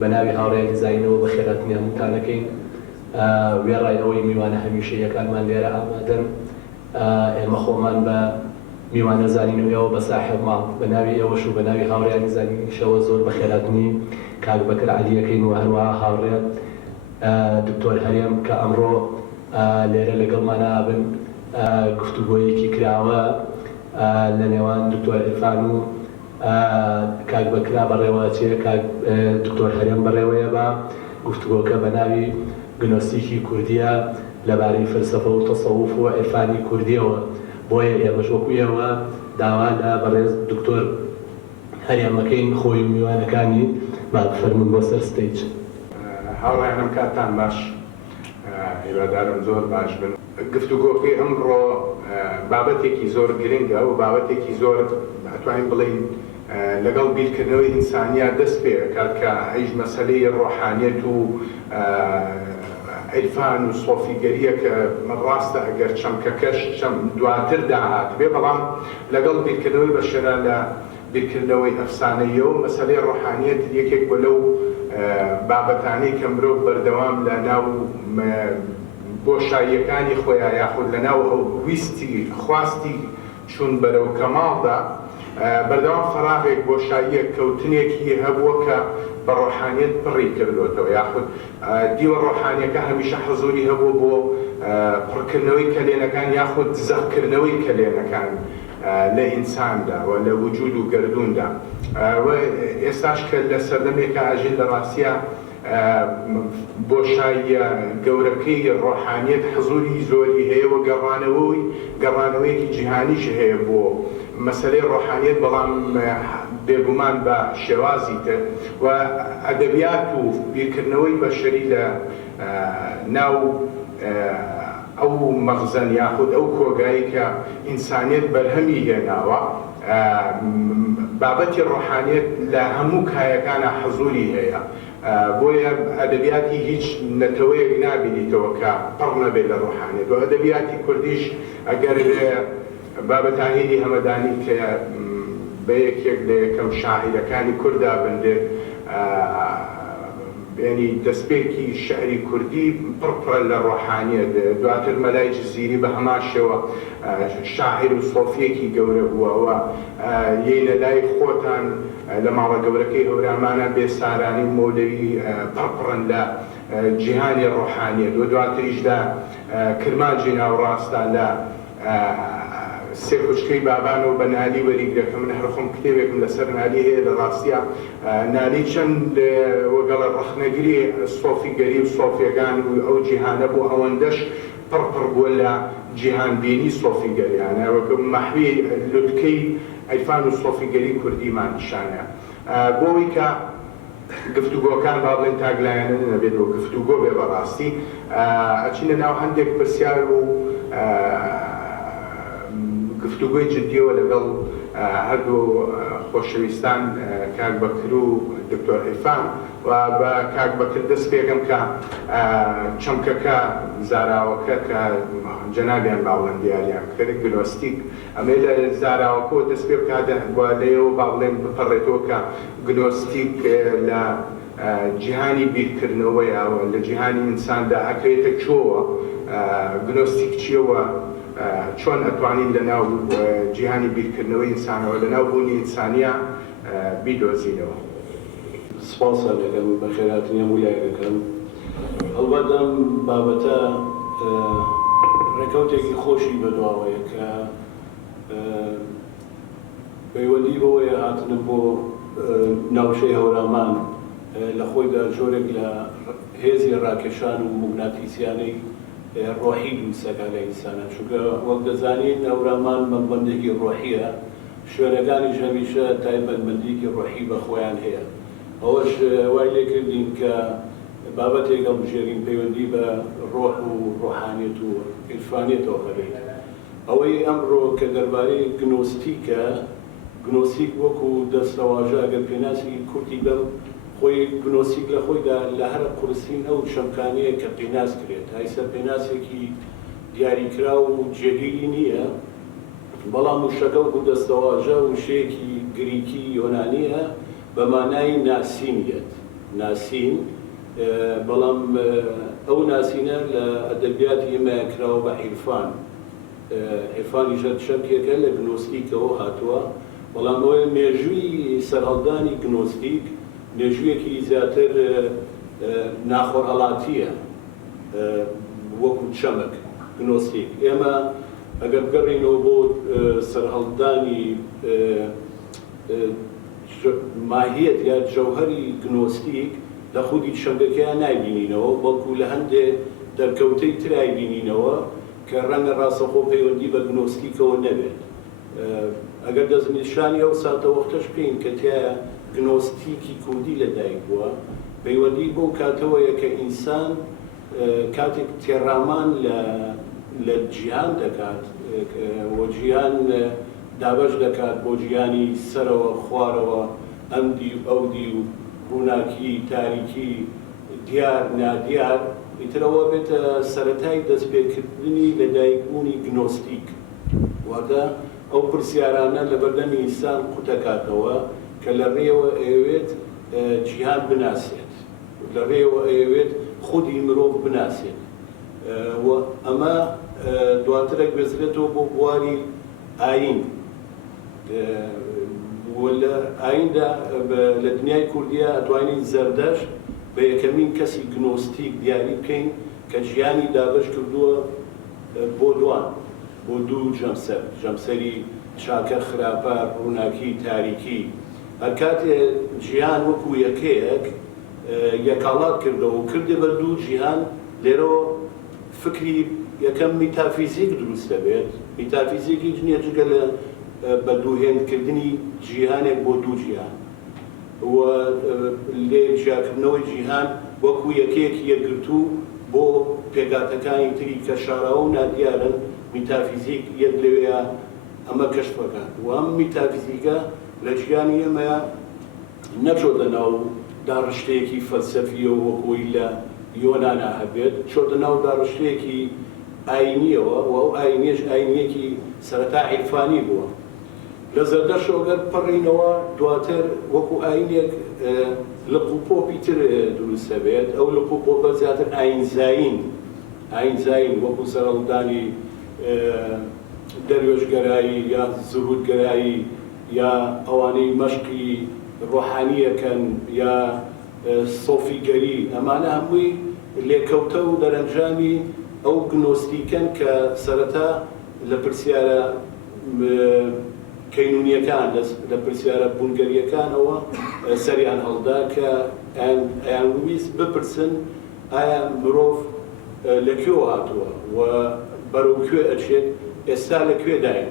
بەناوی هاوڕێی دیزاینەوە بە خێراتنی هەمووتانەکەین وێڕای ئەوەی میوانە هەمیشەیەکانمان لێرە ئامادەن ئێمە خۆمان بە میوانە زانینەوەیەوە بە ساحێب ماڵ بەناوی ئێوەش و بەناوی هاوڕێیانی زانینیشەوە زۆر بە خێراتنی کاک بەکر عەلیەکەین و هەروەها هاوڕێ دکتۆر هەرێم کە ئەمڕۆ لێرە لەگەڵمان هابن گفتوگۆیەکی کراوە لە نێوان دکتۆر عیرفان و کاک بەکرا بەڕێوەچێ کاک دکتۆر هەرێم بەڕێوەیە بە گفتوگۆکە بە ناوی گنۆستیکی کوردیە لەبارەی فەلسەفە و تەسەووف و عیرفانی کوردیەوە بۆیە ئێمەش وەکو ئێوە داوا لە بەڕێز دکتۆر هەرێمەکەین خۆی میوانەکانی با بفەرمون بۆ سەر ستەیج. هاوڕێیانم کاتتان باش، هیوادارم زۆر باش بن. گفتوگۆکەی ئەمڕۆ بابەتێکی زۆر گرنگە و بابەتێکی زۆر ئەتوانین بڵین لەگەڵ بیرکردنەوەی ئینسانیا دەست پێ دەکات کە هیچ مەسەلەی ڕۆحانیەت و عیرفان و سۆفیگەریە کە ڕاستە ئەگەر چەمکەکەش دواتر داهات بێ، بەڵام لەگەڵ بیرکردنەوەی بەشێرا لە بیرکردنەوەی ئەفسانەیەوە مەسەلەی ڕۆحانیەت یەکێک بۆ لەو بابەتانەی کە مرۆڤ بەردەوام لە ناو بۆشاییەکانی خۆیان یاخود لە ناو ویستی خواستی چوون بەرەو کەماڵدا بەردەوام فەراغێک بۆشاییە کەوتنێکی هەبووە کە بە ڕۆحانیەت پڕی کردوێتەوە، یاخود دیوە ڕۆحانیەکە هەمیشە حەزوری هەبوو بۆ پڕکردنەوەی کەلێنەکان یاخود زەخکردنەوەی کەلێنەکان لە ئینساندا و لە وجود و گردووندا. ئێستاش کە لە سەردەمێکە ئاژین لە ڕاستیە بۆشاییە گەورەکەی ڕۆحانیەت حەزوری زۆری هەیە و گەڕانەوەیەکی جیهانیش هەیە بۆ مەسەلەی ڕۆحانیەت، بەڵام بێگومان بە شێوازی تر و ئەدەبیات و بیرکردنەوەی بەشەری لە ناو ئەو مەغزەن یاخود ئەو کۆگایی کە ئینسانیەت بەرهەمی هێناوە، بابەتی ڕۆحانیەت لە هەموو کایەکانە حەزوری هەیە. بۆیە ئەدەبیاتی هیچ نەتەوەیەک نابینیتەوە کە پڕ نەبێت لە ڕۆحانیەت. و ئەدەبیاتی کوردیش ئەگەر بابەتانیدی هەمەدانی کە بە یەکێک لە یەکەم شاعیرەکانی کووردا بندێت، ینی دەستپێکی شعری کوردی پڕ لە ڕۆحانیەت. دواتر مەلای جزیری بە هەمان شێوە شاعیر و سۆفیەکی گەورە بووەوە یەینە لای خۆتان لە ماڵە گەورەکەی هەورامانە بێسارانی مۆلەوی پڕن لە جیهانی ڕۆحانیەت. و دواتریشدا کرمانجی ناوڕاستە لە سێ کوچکەی بابانەوە بە نالی وەریگرەکە. من هەرخۆم کتێبێکم لەسەر نالی هەیە لە ڕاستیە نالی چەند وەگەڵە ڕەخنەگری سۆفیگەری و سۆفیەکان و ئەو جیهانە بۆ ئەوەندەش پڕ بووە لە جیهانبینی سۆفیگەریانە وەکو مەحوی لوتکەی عیرفان و سۆفیگەری کوردیمان نیشانە. بۆی کە گفتوگۆکان با بڵێن تاگلایەنە نەبێت و گفتوگۆ بێ بەڕاستی ئەچینە ناو هەندێک پرسیار و گفتوگۆی جدیەوە لەگەڵ هەردوو خۆشەویستان کاک بەکر و دکتۆر عیرفان و بە کاک بەکر دەست پێکەم کە چەمکەکە زاراوەکە کە جەنابیان باوڵێن دیاریان کرد گنۆستیک ئەمێ لە زاراوەکەوە دەست پێ بکات لێەوە با بڵێن بپەڕێتەوە کە گنۆستیک لە جیهانی بیرکردنەوەیە لە جیهانی ئینساندا ئەکرێتە چۆوە گنۆستیک چیەوە چۆن ئەتوانین لە ناو جیهانی بیرکردنەوەی ئینسانەوە لە ناو بوونی ئینسانیە بیدۆزینەوە. سپاسە لەگەڵ بە خێراتنی هەموو لایەکەکەم. هەڵبەت ئەم بابەتە ڕێکەوتێکی خۆشی بەدواوەیە کە پەیوەندی بەوەیە هاتنم بۆ ناوچەی هەورامان لە خۆیدا جۆرێک لە هێزی ڕاکێشان و موگناتیسیانەی ڕۆحی دووسەکە لە ئینسانە، چونکە وەک دەزانین هەورامان مەمبەندێکی ڕۆحیە، شوێنەکانیش هەمیشە تایبەتمەندێکی ڕۆحی بە خۆیان هەیە. ئەوەش وای لێ کردین کە بابەتێک هەڵبژێرین پەیوەندی بە ڕۆح و ڕۆحانیەت و عیرفانیەتەوە هەبێت. ئەوەی ئەمڕۆ کە دەربارەی گنۆستیکە، گنۆستیک وەکو دەستەواژە ئەگەر پێناسی کورتی بەم خۆی گنۆستیک لە خۆیدا لە هەر قورسین ئەو شەمکانەیە کە پێناس کرێت هایسە پێناسێکی دیاریکرا و جێگیری نییە، بەڵام وشەکە و دەستەواژە وشەیەکی گریکی یۆنانیە بە مانای ناسینیەت ناسین بەڵام ئەو ناسینە لە ئەدەبیاتی ئێمە کراوە بە عیرفان عیرفانی شەرکێکە لە گنۆستیکەوە هاتووە بەڵام ئەوەیە مێژووی سەرهەڵدانی گنۆستیک مێژوویەکی زیاتر ناخۆرهەڵاتیە وەکو چەمک گنۆستیک ئێمە ئەگەر بگەڕینەوە بۆ سەرهەڵدانی ماهیەت یا جەوهەری گنۆستیک لە خودی چەمکەکەیان نایبینینەوە بەڵکو لە هەندێک دەرکەوتەی ترای بینینەوە کە ڕەنگە ڕاستەخۆ پەیوەندی بە گنۆستیکەوە نەبێت ئەگەر دەستنیشانی ئەو ساتەوەختەش بکەین کە تایە گنۆستیکی کوردی لەدایک بووە پەیوەندی بۆ کاتەوەیە کە ئینسان کاتێک تێڕامان لە جیهان دەکات وە جیهان دابەش دەکات بۆ جیهانی سەرەوە خوارەوە ئەمدی و ئەودی و ڕووناکی تاریکی دیار نادیار ئیترەوە بێتە سەرەتای دەستپێکردنی لەدایکبوونی گنۆستیک واتە ئەو پرسیارانە لە بەردەمی ئینسان قوتەکاتەوە کە لە ڕێوە ئەوێت جیهان بناسێت لە ڕێوە ئەوێت خودی مرۆڤ بناسێت و ئەمە دواترێک بێزرێتەوە بۆ بواری ئاین لە ئایندا لە دنیای کوردیە ئەتوانین زەردەش بە یەکەمین کەسی گنۆستیک دیاری بکەین کە ژیانی دابش کردووە بۆ دوان بۆ دوو جەمسەر جەمسەری چاکە خراپە ڕووناکی تاریکی هەر کاتێ جیهان وەکو یەکەیەک یەکاڵات کردەوە و کردێ بە دوو جیهان لێرەوە فکری یەکەم میتافیزیک دروست دەبێت میتافیزیکی نییە جگە لە بە دووهێنکردنی جیهانێک بۆ دوو جیهان و لێ ژیاکردنەوەی جیهان وەکو یەکەیەکی یەکگرتوو بۆ پێگاتەکانی تری کە شاراوە و نادیارن میتافیزیک یەک لەوەیە ئەمە کەشفەکان و ئەم میتافیزیکە لە ژیانی ئێمەیە نەچۆتە ناو داڕشتەیەکی فەلسەفیەوە وەکوی لە یۆنانا هەبێت چۆتە ناو داڕشتەیەکی ئاینیەوە و ئەو ئاینیەش ئاینیەکی سەرەتا عیرفانی بووە لە زەردەشەوەگەر پەڕینەوە دواتر وەکو ئاینێک لە پۆپی تر دروست دەبێت ئەو لە پۆپە زیاتر ئاینزاین وەکو سەرهەڵدانی دەروێشگەرایی یا زوهودگەرایی یا ئەوانەی مەشقی ڕۆحانیەکەن یا سۆفیگەری ئەمانە هەمووی لێکەوتە و دەرەنجامی ئەو گنۆستیکەن کە سەرەتا لە پرسیارە کەینونیەکان لە پرسیارە بوونگەریەکانەوە سەریان هەڵدا کە ئەیانویست بپرسن ئایا مرۆڤ لەکوێوە هاتووە و بەرەو کوێ ئەچێت ئێستا لەکوێداین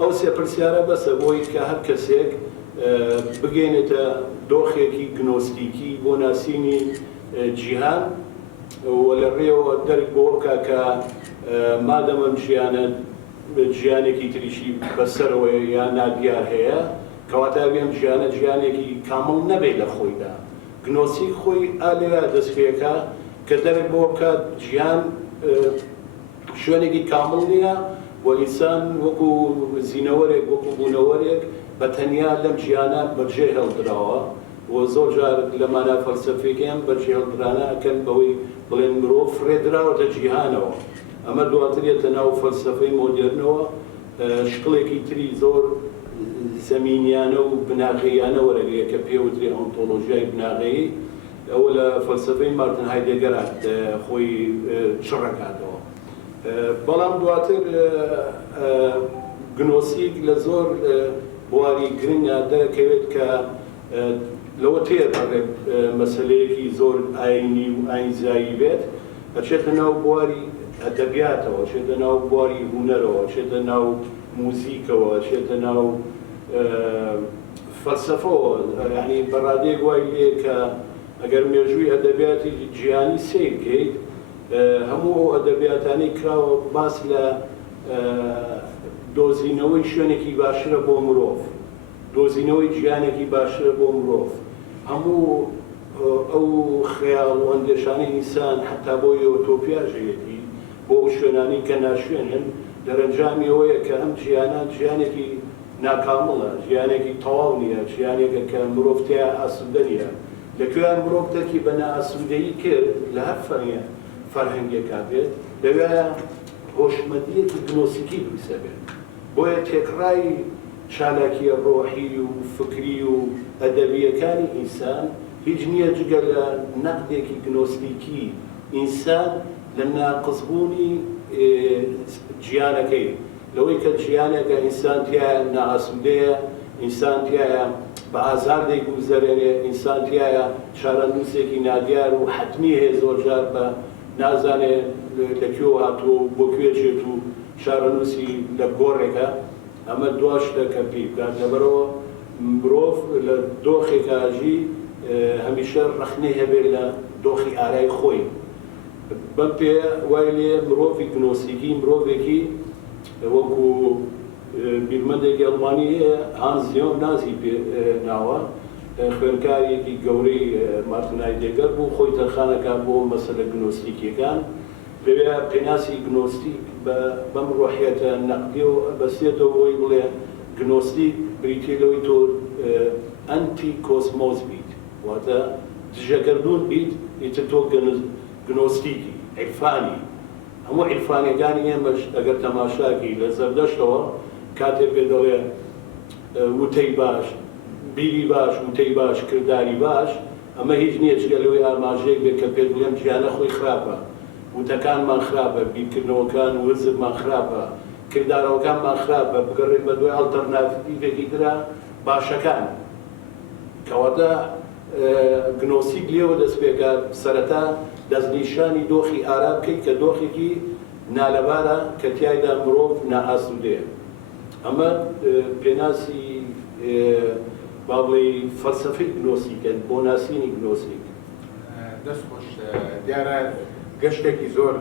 ئەو سێ پرسیارە بەسە بۆی کە هەر کەسێک بگەینێتە دۆخێکی گنۆستیکی بۆ ناسینی جیهان و لە ڕێوە دەرک بۆ بکە کە مادەمەم ژیانە ژیانێکی تریشی بەسەرەوەی یا نادیار هەیە کەواتە بێم ژیانە ژیانێکی کامڵ نەبێت لە خۆیدا گنۆستیک خۆی ئالێرا دەستپێکە کە دەرک بۆ بکات ژیان شوێنێکی کامڵ نییە و ئینسان وەکو زینەوەرێک وەکو بوونەوەرێک بە تەنیا لەم ژیانە بەرجێ هەڵدراوە و زۆر جار لە مانا فەلسەفیەکەیان بەرجێ هەڵدرانە ئەکەن بەوەی بڵێن مرۆڤ فرێدراوەتە جیهانەوە ئەمە دواترێتە ناو فەلسەفەی مۆدێرنەوە شکڵێکی تری زۆر زەمینیانە و بناغیانە وەرەگرێت کە پێوترێ ئۆنتۆلۆژیای بناغەیی ئەوە لە فەلسەفەی مارتن هایدێگەر خۆی چڕەکاتەوە بەڵام دواتر گنۆستیک لە زۆر بواری گرنگە دەرەکەوێت کە لەوە تێپەڕێت مەسەلەیەکی زۆر ئاینی و ئاینزایی بێت ئەچێتە ناو بواری ئەدەبیاتەوە چێتە ناو بواری هونەرەوە چێتە ناو موزیکەوە چێتە ناو فەلسەفەوە یعنی بەڕادەیەک وای لێ کە ئەگەر مێژووی ئەدەبیاتی جیهانی سیر بکەیت هەموو ئەدەبیاتانەی کراوە باس لە دۆزینەوەی شوێنێکی باشترە بۆ مرۆڤ دۆزینەوەی جیهانێکی باشترە بۆ مرۆڤ هەموو ئەو خەیاڵ و ئەندێشانەی ئینسان حتا بۆ ئۆتۆپیاژەیەتی بۆ ئەو شوێنانی کە ناشوێنن دەرەنجامی ئەوەیە کە ئەم ژیانە ژیانێکی ناکامڵە ژیانێکی تەواو نییە ژیانێکە کە مرۆڤ تێیە ئاسوودە نیە لەکوێیان مرۆڤ دەرکی بە نائاسوودەیی کرد لە هەر فەرهەنگێکا بێت لەوێیە هۆشمەندیەکی گنۆسیکی دروستە بێت بۆیە تێکڕای چالاکیە ڕۆحی و فکری و ئەدەبیەکانی ئینسان هیچ نییە جگە لە نەقدێکی گنۆستیکی ئینسان لە ناقصبوونی گیانەکەی لەوەی کە گیانێکە ئینسان تایە نائاسوودەیە ئینسان تایە بە ئازار دەیگوزەرێنێ ئینسان تایە چارەنووسێکی نادیار و حتمی هەیە زۆرجار بە نازانێ لەکوێ هاتووە و بۆ کوێ چێت و چارەنووسی لە گۆڕێکە ئەمە دوای شتەکە پێی بکات لەبەرەوە مرۆڤ لە دۆخێکاژی هەمیشە ڕەخنەی هەبێت لە دۆخی ئارای خۆی بەم پێ وای لێ مرۆڤی گنۆسیکی مرۆڤێکی وەکو بیرمەندێکی ئەڵمانی هانس زیۆن نازی پێ ناوە خوێندکارێکی گەورەی مارتن هایدێگر بوو خۆی تەرخانەکە بۆ مەسەلە گنۆستیکیەکان لەوێ پێناسی گنۆستیک بەم ڕۆحیەتە نەقدی و بەسێتەوە بۆی بڵێ گنۆستیک بریتێ لەوەی تۆ ئەنتی کۆسمۆس بیت واتە دژەگەردون بیت ئیتر تۆ گنۆستیکی عیرفانی هەموو عیرفانیەکانی ئێمەش ئەگەر تەماشاکی لە زەردەشتەوە کاتێ پێ دەڵێ وتەی باش بیری باش وتەی باش کردداری باش ئەمە هیچ نییە چگە لەوەی ئاماژەیەک بێت کە پێت بڵێم گیانە خۆی خراپە وتەکانمان خراپە بیرکردنەوەکان وزرمان خراپە کردارەوەکانمان خراپە بگەڕێت بە دوای ئەڵتەرناتیڤێکی ترە باشەکان کەواتە گنۆسیک لێوە دەست پێکات سەرەتا دەستنیشانی دۆخی ئارا بکەیت کە دۆخێکی نالەبارە کە تیایدا مرۆڤ نائاسوودەیە ئەمە پێناسی با بڵێ فەلسەفەی گنۆسیکن بۆ ناسینی گنۆسیک دەست خۆش دیارە گەشتێکی زۆر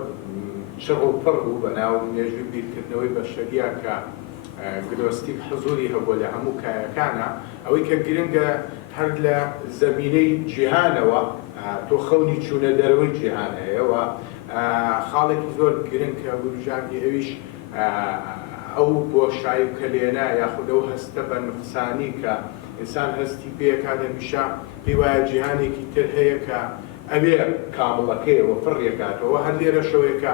شڕ و پڕ بوو بە ناو مێژووی بیرکردنەوەی بەشەریە کە گنۆستیک حزوری هەبووە لە هەموو کایەکانە ئەوەی کە گرنگە هەر لە زەمینەی جیهانەوە تۆ خەونی چوونە دەرەوەی جیهانەیەوە خاڵێکی زۆر گرنگ کە بروژانی ئەویش ئەو بۆشایی و کەلێنە یاخود ئەو هەستە بە نقسانی کە ئینسان هەستی پێکات هەمیشە پێی وایە جیهانێکی تر هەیە کە ئەوێ کامڵەکەیەوە فڕیەکاتەوە هەر لێرە شەوەیەکە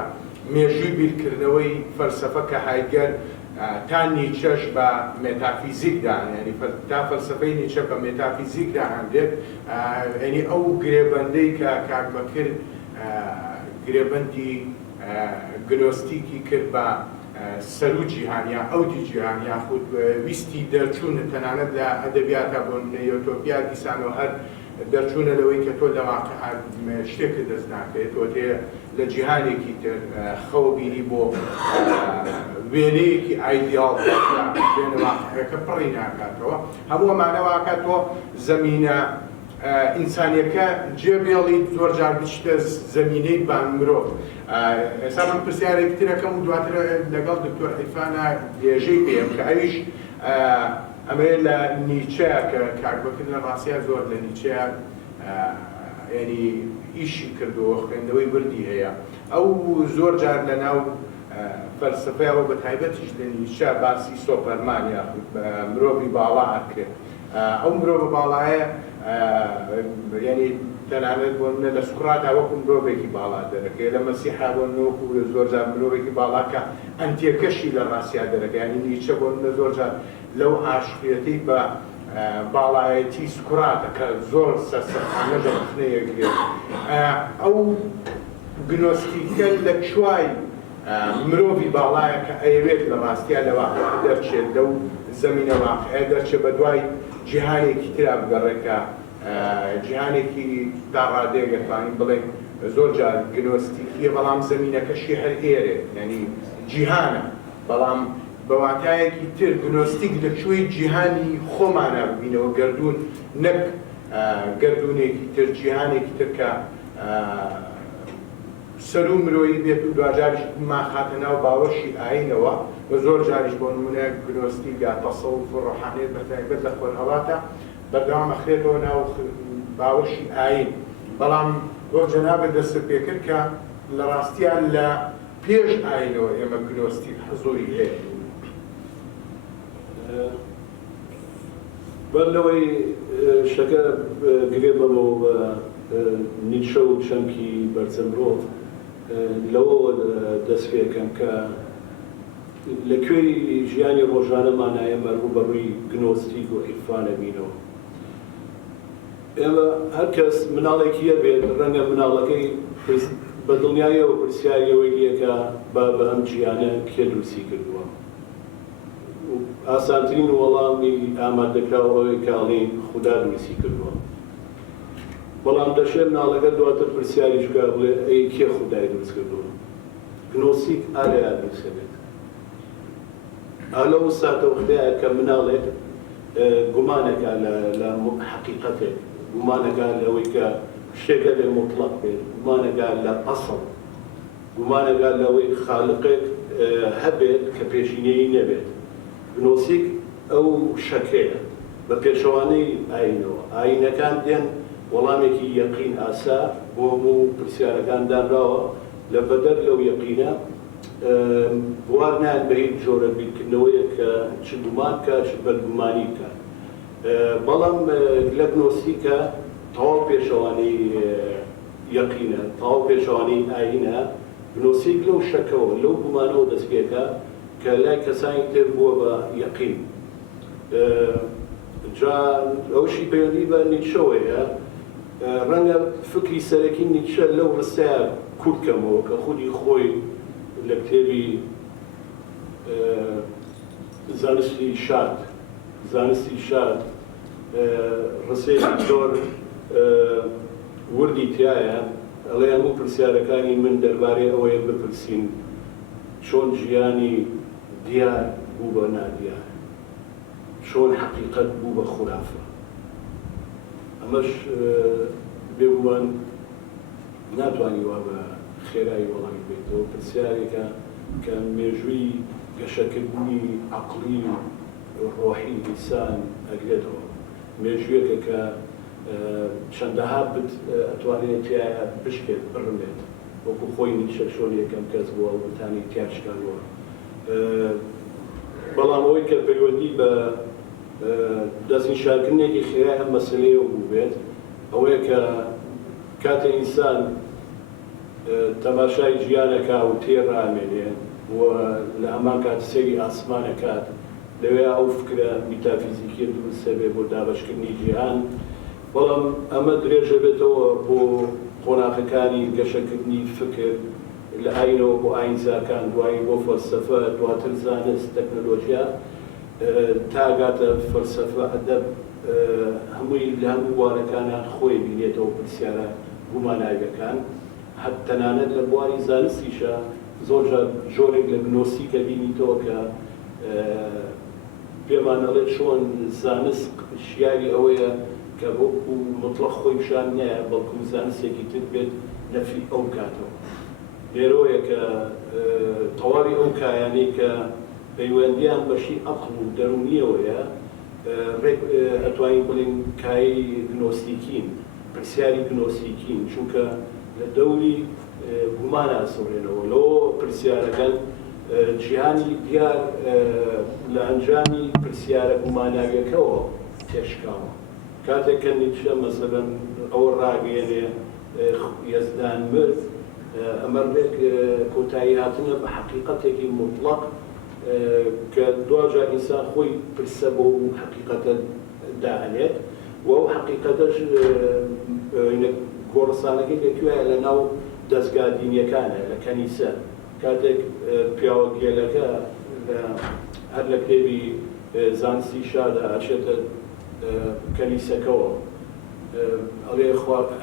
مێژووی بیرکردنەوەی فەلسەفە کە هایدگر تا نیچەش بە مێتافیزیکدا ینی تا فەلسەفەی نیچە بە مێتافیزیکدا هەندێت ینی ئەو گرێبەندەی کە کاک بەکرد گرێبەندی گنۆستیکی کرد بە سەر و جیهانیا ئەودی جیهانیا خود ویستی دەرچوون تەنانەت لە ئەدەبیاتە بۆ یۆتۆپیا دیسانەوە هەر دەرچوونە لەوەی کە تۆ لە واقع شتێکە دەست ناکەێت تۆ تێ لە جیهانێکی تر خەوە بینی بۆ وێنەیەکی ئایدیاڵ وێنە واقعەکە پڕی ناکاتەوە هەموو ئەمانەوەکاتەوە زەمینە ئینسانیەکە جێبێڵی زۆر جار بچتە زەمینەی بان مرۆڤ ئێستا من پرسیارێکی ترەکەم و دواتر لەگەڵ دکتۆر عیرفانە لێژەی پێم کە ئەویش ئەمەیە لە نیچەیە کە کاکبەکرد لە ڕاستیە زۆر لە نیچەیە ینی ئیشی کردەوە خوێندەوەی وردی هەیە ئەو زۆر جار لە ناو فەلسەفەیەوە بە تایبەتیش لە نیچە باسی سۆپەرمان یاخود مرۆڤی باڵا کرد ئەو مرۆڤە باڵایە ینی تەنانەت بۆ منە لە سوقراتا وەکو مرۆڤێکی باڵا دەرەکەی لە مەسیحا بۆ نۆکو زۆر جار مرۆڤێکی باڵاکە ئەنتێکەشی لە ڕاستیا دەرەکە ینی نیچە بۆ منە زۆر جار لەو عاشقیەتی بە باڵایەتی سوقراتە کە زۆر سەرسەرخانە لە ڕخنەیەکرێت ئەو گنۆستیکە لە کوای مرۆڤی باڵایە کە ئەیەوێت لە ڕاستیا لە واقع دەرچێت لەو زەمینە واقعە دەرچێت بە دوای جیهانێکی ترا بگەڕێکە جیهانێکی داڕادێگەتوانین بڵێن زۆر جار گنۆستیکیە بەڵام زەمینەکەشی هەر ئێرێ ینی جیهانە بەڵام بەواتایەکی تر گنۆستیک لە کوێی جیهانی خۆمانە ببینەوە گردون نەک گردونێکی تر جیهانێکی تر کە سەر و مرۆیی بێت و دوجاریش ماخاتە ناو باوەشی ئاینەوە و زۆر جاریش بۆ نمونە گنۆستیکە تەسەوف و ڕۆحانیەت بە تایبەت لە خۆرهەڵاتە بەردەوام ئەخرێتەوە ناو باوەشی ئاین بەڵام بۆ جەنابێت دەست پێکرد کە لە ڕاستیان لە پێش ئاینەوە ئێمە گنۆستیک حزوری هەیە بەر لەوەی شەکە گرێ بەمەوە بە نیچە و چەمکی بەرزەمرۆڤ لەوە دەست پێکەم کە لەکوێی ژیانی ڕۆژانەمان ئێمە ڕوبەڕووی گنۆستیک و عیرفانە بینەوە. ئێمە هەر کەس مناڵێکی هەبێت ڕەنگە مناڵەکەی بە دڵنیاییەوە پرسیاریەوەی لێکە بە ئەم جیانە کێ دروستی کردووە. ئاسانترین وەڵامی ئامادەکراوە ئەوەی کاڵین خوددا دروستی کردووە. بەڵام دەشێت مناڵەکە دواتر پرسیاریش بکات بڵێ ئەی کێ خودای دروست کردووە؟ گنۆستیک ئالەیە دروست دەبێت. لەو ساتە وەختەیە کە مناڵێک گومانەکە لە حەقیقەتێک، گومانەکە لەوەی کە شتێکە لێ مطلق بێت، گومانەکە لە ئەسڵ، گومانەکە لەوەی خالقێک هەبێت کە پێشینەیی نەبێت. گنۆستیک ئەو شەکەیە بە پێشەوانەی ئاینەوە. ئاینەکان دێن وەڵامێکی یەقین ئاسا بۆ هەموو پرسیارەکان دانراوە لە بەدەر لەو یەقینە بوار نان بە هیچ جۆرە بیرکردنەوەیە کە چ گومان کە چ بەرگومانی بکە. بەڵام لە گنۆستیکە تەواو پێشەوانەی یەقینە، تەواو پێشەوانەی ئاینە. گنۆستیک لەو شەکەوە لەو گومانەوە دەست پێکە کە لای کەسانی تر بووە بە یەقین. جا ئەوشی پەیوەندی بە نیچەوەیە، ڕەنگە فکری سەرەکی نیچە لەو ڕستەیە کورتکەمەوە کە خودی خۆی لە کتێبی زانستی شاد ڕستەیەکی زۆر وردی تایە، ئەڵێ هەموو پرسیارەکانی من دەربارەی ئەوەیە بپرسین چۆن ژیانی دیار بوو بە نادیار، چۆن حەقیقەت بوو بە خورافە. ئەمەش بێگومان ناتوانی وا بە خێرایی وەڵامی بێتەوە. پرسیارێکە کە مێژووی گەشەکردنی عەقڵی و ڕۆحی ئینسان ئەگرێتەوە، مێژوویەکە کە چەندەها ئەتوانێت تایە بشکێت بڕمێت، وەکو خۆی نیچە شۆن یەکەم کەس بووە و بتانی تیاشکانەوە. بەڵام ئەوەی کە پەیوەندی بە دەستنیشانکردنێکی خێرای ئەم مەسەلەیە بوو بێت، ئەوەیە کە کاتە ئینسان تەماشای ژیانەکە و تێڕامێنێ و لە هەمان کات سەیری ئاسمانەکات، لەوێ ئەو فکرە میتافیزیکیە دروستە بێ بۆ دابەشکردنی جیهان. بەڵام ئەمە درێژە بێتەوە بۆ قۆناغەکانی گەشەکردنی فکر لە ئاینەوە بۆ ئاینزاکان، دوایی بۆ فەلسەفە، دواتر زانست، تەکنۆلۆژیا، تاگاتە فەلسەفە، ئەدەب، هەمووی لە هەموو بوارەکانە خۆی بینێتەوە پرسیارە گوماناویەکان. تەنانەت لە بواری زانستیشە زۆرجار جۆرێک لە گنۆستیکە بینیتەوە کە پێمان دەڵێت چۆن زانست شیاری ئەوەیە کە وەکو مطلق خۆی پیشان نییە، بەڵکو زانستێکی تر بێت نەفی ئەو کاتەوە. لێرەوەیە کە تەواوی ئەو کایانەی کە پەیوەندیان بەشی عەقڵ و دەرونیەوەیە ئەتوانین بڵین کایی گنۆستیکین، پرسیاری گنۆستیکین، چونکە لە دەوری گومان ئاسۆڕێنەوە. لەوە پرسیارەکەن جیهانی دیار لە ئەنجامی پرسیارە گوماناویەکەوە تێشکاوە. کاتێک کە نیچە مەسەلەن ئەوە ڕاگەیەنێ یەزدان مرد، ئەمە ڕێک کۆتایی هاتنە بە حەقیقەتێکی مطلق کە دوجار ئینسان خۆی پرسە بۆ حەقیقەتە داهێنێت، و ئەو حەقیقەتەش گۆڕستانەکەی لەکوێیە لە ناو دەستگا دینیەکانە، لە کەنیسە. کاتێک پیاوە گێلەکە هەر لە کتێبی زانستی شادە ئاچێتە کەنیسەکەەوە، ئەڵێ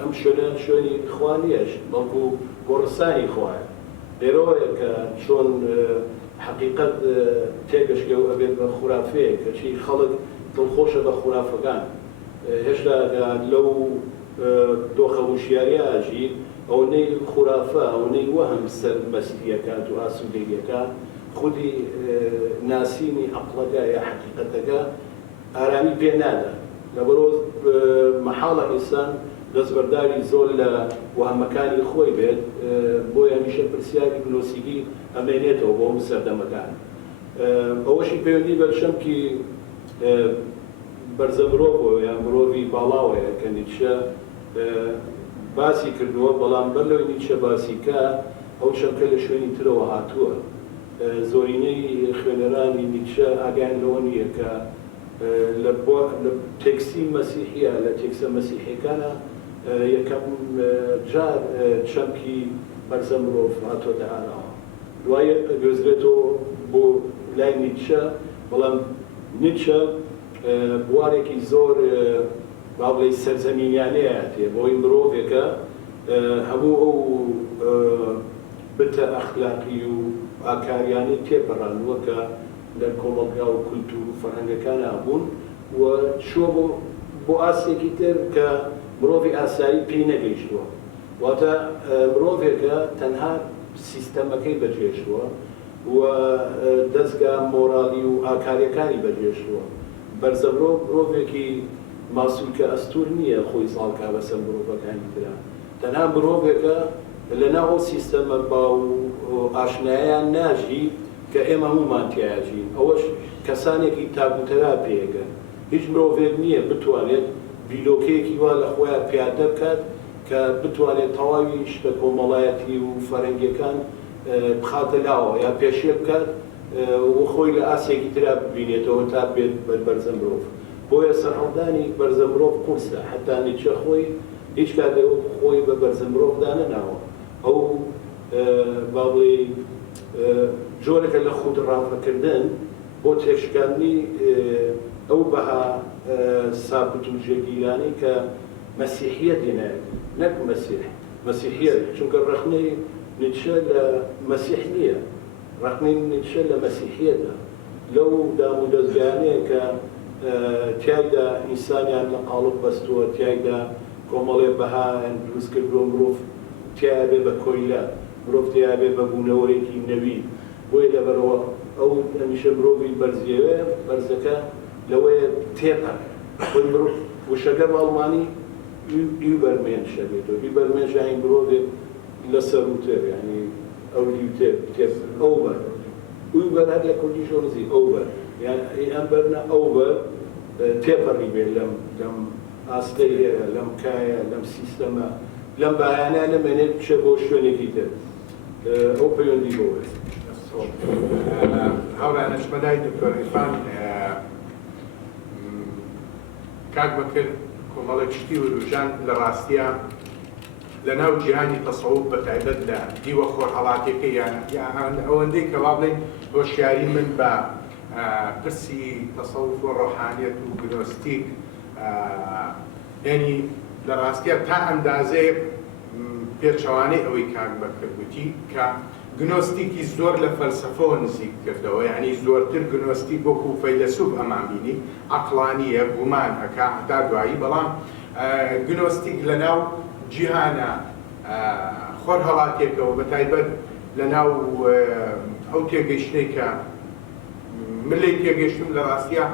ئەم شوێنە شوێنی خوا نیەش، بەڵکو گۆڕستانی خوایە. لێرەوەیە کە چۆن حەقیقەت تێگەشتێ و ئەبێت بە خورافەیە، کەچی خەڵک دڵخۆشە بە خورافەکان. هێشتا لەو دۆخە وشیاریاژی ئەوەی خورافە، ئەوەی وەهم سەرمەستیەکات و ئاسوودەییەکە، خودی ناسینی عەقڵەکە یا حەقیقەتەکە ئارامی پێ نادا. لەبەرۆ مەحاڵە ئینسان دەستبەرداری زۆر لە وەهمەکانی خۆی بێت، بۆیە هەمیشە پرسیاری گنۆستیکی ئەمێنێتەوە بۆ ئەم سەردەمەکان. ئەوەشی پەیوەندی بە چەمکی بەرزە مرۆڤ یان مرۆڤی باڵاوەیە کە نیچە باسی کردووە، بەڵام بەر لەوەی نیچە باسی کە ئەو چەمکە لە شوێنی ترەوە هاتووە. زۆرینەی خوێنەرانی نیچە ئاگیان لەوە نییە کە لە تێکسی مەسیحیە، لە تێکسە مەسیحیەکانە یەکەم جار چەمکی بەرزە مرۆڤ هاتۆتە ئاراوە. دوایە گوێزرێتەوە بۆ لای نیچە، بەڵام نیچە بوارێکی زۆر با بڵێ سەرزەمینیانەیە هاتێ بۆی مرۆڤێکە هەموو ئەو بتە ئەخلاقی و ئاکاریانی تێپەڕاندووە کە لە کۆمەڵگا و کولتور و فەرهەنگەکانە بوون و چووە بۆ ئاسێکی تر کە مرۆڤی ئاسایی پێی نەگەیشتووە. واتە مرۆڤێکە تەنها سیستەمەکەی بەجێشتووە و دەستگا مۆرالی و ئاکاریەکانی بەجێشتووە. بەرزە مرۆڤێکی ماسوولکە ئەستور نییە خۆی ساڵکا بەسەر مرۆڤەکانی ترا، تەنها مرۆڤێکە لەناو ئەو سیستەمە با و ئاشنایان ناژی کە ئێمە هەمومان تیاژین. ئەوەش کەسانێکی تاگوتەرا پێگەن. هیچ مرۆڤێک نییە بتوانێت بیلۆکەیەکی وا لە خۆیان پیادە بکات کە بتوانێت تەواوی شتە کۆمەڵایەتی و فەرهەنگیەکان بخاتە لاوە یا پێشێ بکات و خۆی لە ئاسێکی ترا ببینێتەوە تا بێت بەرزە مرۆڤ. بۆیە سەرهەڵدانی بەرزە مرۆڤ قورسە، حتا نیچە خۆی هیچ کاتێک خۆی بە بەرزە مرۆڤدا نەناوە. ئەو با بڵێ جۆرێکە لە خودڕافەکردن بۆ تێکشکاندنی ئەو بەها سابت و جێگیرانی کە مەسیحیەت هێنایە، نەک مەسیحیەت، چونکە ڕخنەی نیچە لە مەسیح نییە، ڕخنەی نیچە لە مەسیحیەتە. لەو دام و دەستگایانەیە کە تیایدا ئینسانیان لە قاڵب بەستووە، تیایدا کۆمەڵێ بەهایان دروست کردووە، مرۆڤ تیا بێ بە کۆیلە، مرۆڤ تیا بێ بە بوونەوەیەکی نەوی. بۆیە لەبەرەوە ئەو هەمیشە مرۆڤی بەرزیەوێ بەرزەکە لەوەیە تێپە. وشەکە ئەڵمانی ئیوبەرمێنشە بێتەوە. ئیوبەرمێنشانی مرۆڤێک لەسەر و تێر، یعنی ئەو ئەوبەر ئیوبەر هەر لە کوردی شۆڕزی ئەوبەر، یعنی ئەم بەرنە ئەوبەر تێپەڕی بێت لەم ئاستەی هەیە، لەم کایە، لەم سیستەمە، لەم بەهانە نەمێنێت بچێت بۆ شوێنێکی تر. ئەو پەیوەندی بۆوە. هاوڕانش بەلای دکتۆر عیرفان کاک بەکرد کۆمەڵێک شتی و روژان لە ڕاستیە لە ناو جیهانی تەسەووف بەتایبەت لە دیوە خۆرهەڵاتیەکە یان ئەوەندەی کە وا بڵێن هۆشیاری من بە پرسی تەسەووف و ڕۆحانیەت و گنۆستیک یعنی لە ڕاستیە تا ئەندازەیە پێچەوانەی ئەوەی کاک بەکرد گوتی کە گنۆستیکی زۆر لە فەلسەفەوە نزیک کردەوە، یعنی زۆرتر گنۆستی بۆکو فەیلسوف ئەمان بینی عەقڵانیە، گومان هەکا هەتا دوایی، بەڵام گنۆستیک لەناو جیهانە خۆرهەڵاتێکەوە بەتایبەت لەناو ئەو تێگەیشتەی کە من لێی تێگەیشتم لە ڕاستیە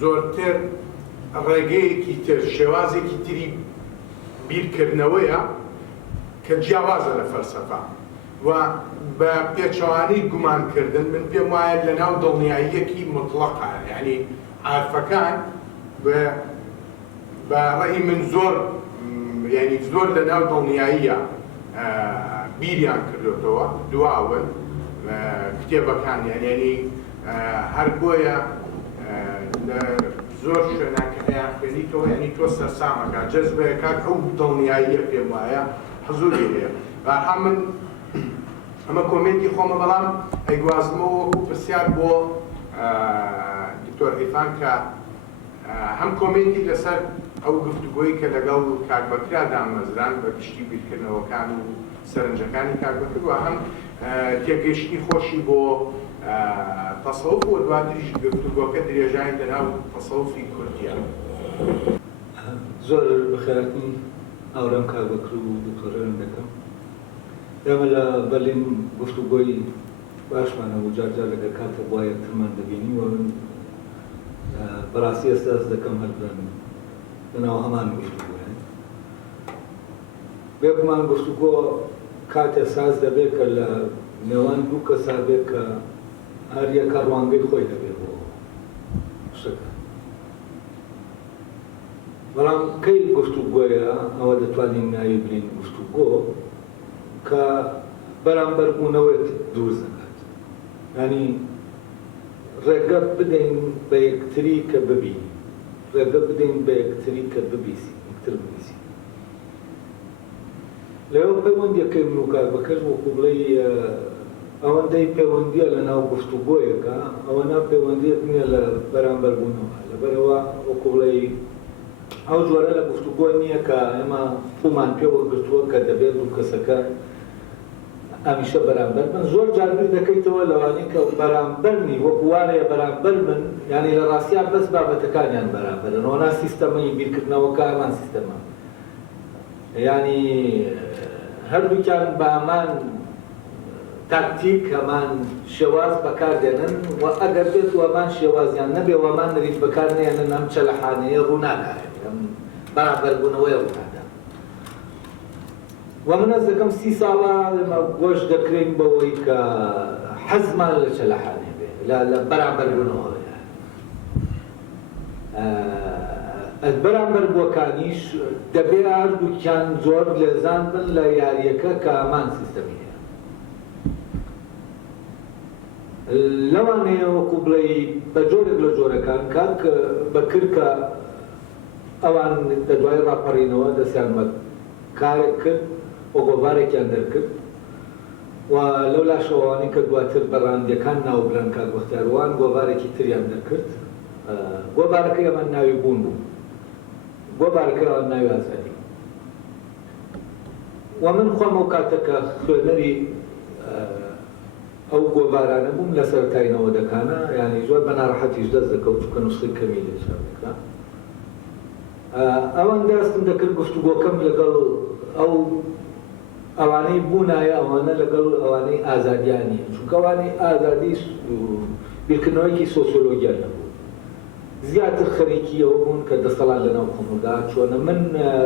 زۆرتر ڕێگەیەکی تر، شێوازێکی تری بیرکردنەوەیە کە جیاوازە لە فەلسەفە و بە پێچەوانەی گومانکردن من پێم وایە لەناو دڵنیاییەکی مطلقە، یعنی عارفەکان بە ڕێی من زۆر لەناو دڵنیاییە بیریان کردوتەوە، دواون کتێبەکان، یعنی هەر بۆیە لە زۆر شوێناکە ئەیان خوێنیتەوە، یعنی تۆ سەرسامەکە جەزبەیەکات ئەو دڵنیاییە پێم وایە حزوری هەیە. بەها من ئەمە کۆمنتی خۆمە، بەڵام ئەیگوازمەوە وەکو پرسیار بۆ دکتۆر عیرفان کە هەم کۆمنتی لەسەر ئەو گفتوگۆیی کە لەگەڵ کاک بەکرا دامەزران بە گشتی بیرکردنەوەکان و سەرنجەکانی کاک بەکرد و هەم تێگەیشتنی خۆشی بۆ تەسەووف و دواتریش گفتوگۆکە درێژایی لەناو تەسەووفی کوردیە. زۆر بەخێرەتنی ئاورام کاک بەکر و دکتۆرەرم دەکەم. ئێمە لە بەرلین گفتوگۆی باشمانە و جارجار لەگەر کاتە بۆ یەکترمان دەبینی و من بەڕاستی ئێستاس دەکەم هەلبرن لەناو هەمان گفتوگۆیان. بێگومان گفتوگۆ کاتێ ساز دەبێت کە لە نێوان دوو کەسا بێت کە هەر یەکە ڕوانگەی خۆی دەبێت بۆ شتەکە. بەڵام کەی گفتوگۆیە ئەوە دەتوانین ناوی بڵین گفتوگۆ کە بەرامبەربوونەوەی دروست دەکات ینی ڕێگە بدەین بە یەکتری کە ببینین ڕێگە بدەین بە یەکتری کە ببیسین یەکتر ببیسین لەوە پەیوەندیەکەی من و کاکبەکەش وەکو بڵێی ئەوەندەی پەیوەندیە لە ناو گفتوگۆیەکە ئەوەنە پەیوەندیەک نییە لە بەرامبەربوونەوە لەبەرەوە وەکو بڵێی ئەو جۆرە لە گفتوگۆ نییە کە ئێمە پوڵمان پێوە گرتووە کە دەبێت و کەسەکە هەمیشە بەرامبەر من زۆر جاربیر دەکەیتەوە لەوانەی کە بەرامبەرنی وەکو وانەیە بەرامبەر من یعنی لە ڕاستیان بەس بابەتەکانیان بەرامبەرن ئەوە سیستەمەی بیرکردنەوەکە هەمان سیستەمە ینی هەردووکیان بە هەمان تاکتیک هەمان شێواز بەکاردێنن و ئەگەر بێت و هەمان شێوازیان نەبێ و هەمان نەریت بەکارنێنن ئەم چەلەحانەیە ڕووناکات بەرامبەربوونەوەی ڕوونادا و من ئەس دەکەم 30 ساڵە گۆشت دەکرێن بەوەی کە حەزمان لە چەلەحانێ بێ لە بەرامبەربوونەوە بەرامبەربووەکانیش دەبێ هەردووکیان زۆر لێزان بن لە یاریەکە کە هەمان سیستەمی هەیە لەوانەیە وەکو بڵێ بە جۆرێک لە جۆرەکان کاک بەکرد کە ئەوان لە دوای ڕاپەڕینەوە دەستیان بە کارێک کرد و گۆڤارێکیان دەرکرد و لەو لاشەوانی کە دواتر بەڕاندیەکان ناوبران کاک بەختیاروان گۆڤارێکی تریان دەرکرد گۆڤارەکەی ئەمان ناوی بوون بوو گۆڤارەکەی ئەوان ناوی ئازادی و من خۆم ئەو کاتەکە خوێنەری ئەو گۆڤارانە بووم لە سەرەتاینەوە دەکانە ینی زۆر بە ناڕەحەتیش دەست دەکەوت چونکە نوسخەی کەمی لێشان دەکرا ئەوان دەستم دەکرد گفتوگۆکەم لەگەڵ ئەو ئەوانەی بوونایە ئەوانە لەگەڵ ئەوانەی ئازادیانی چونکە ئەوانەی ئازادی بیرکردنەوەیکی سۆسیۆلۆژیان نەبوو زیاتر خەریکی ئەوە بوون کە دەسەڵات لەناو خۆمدا چۆنە من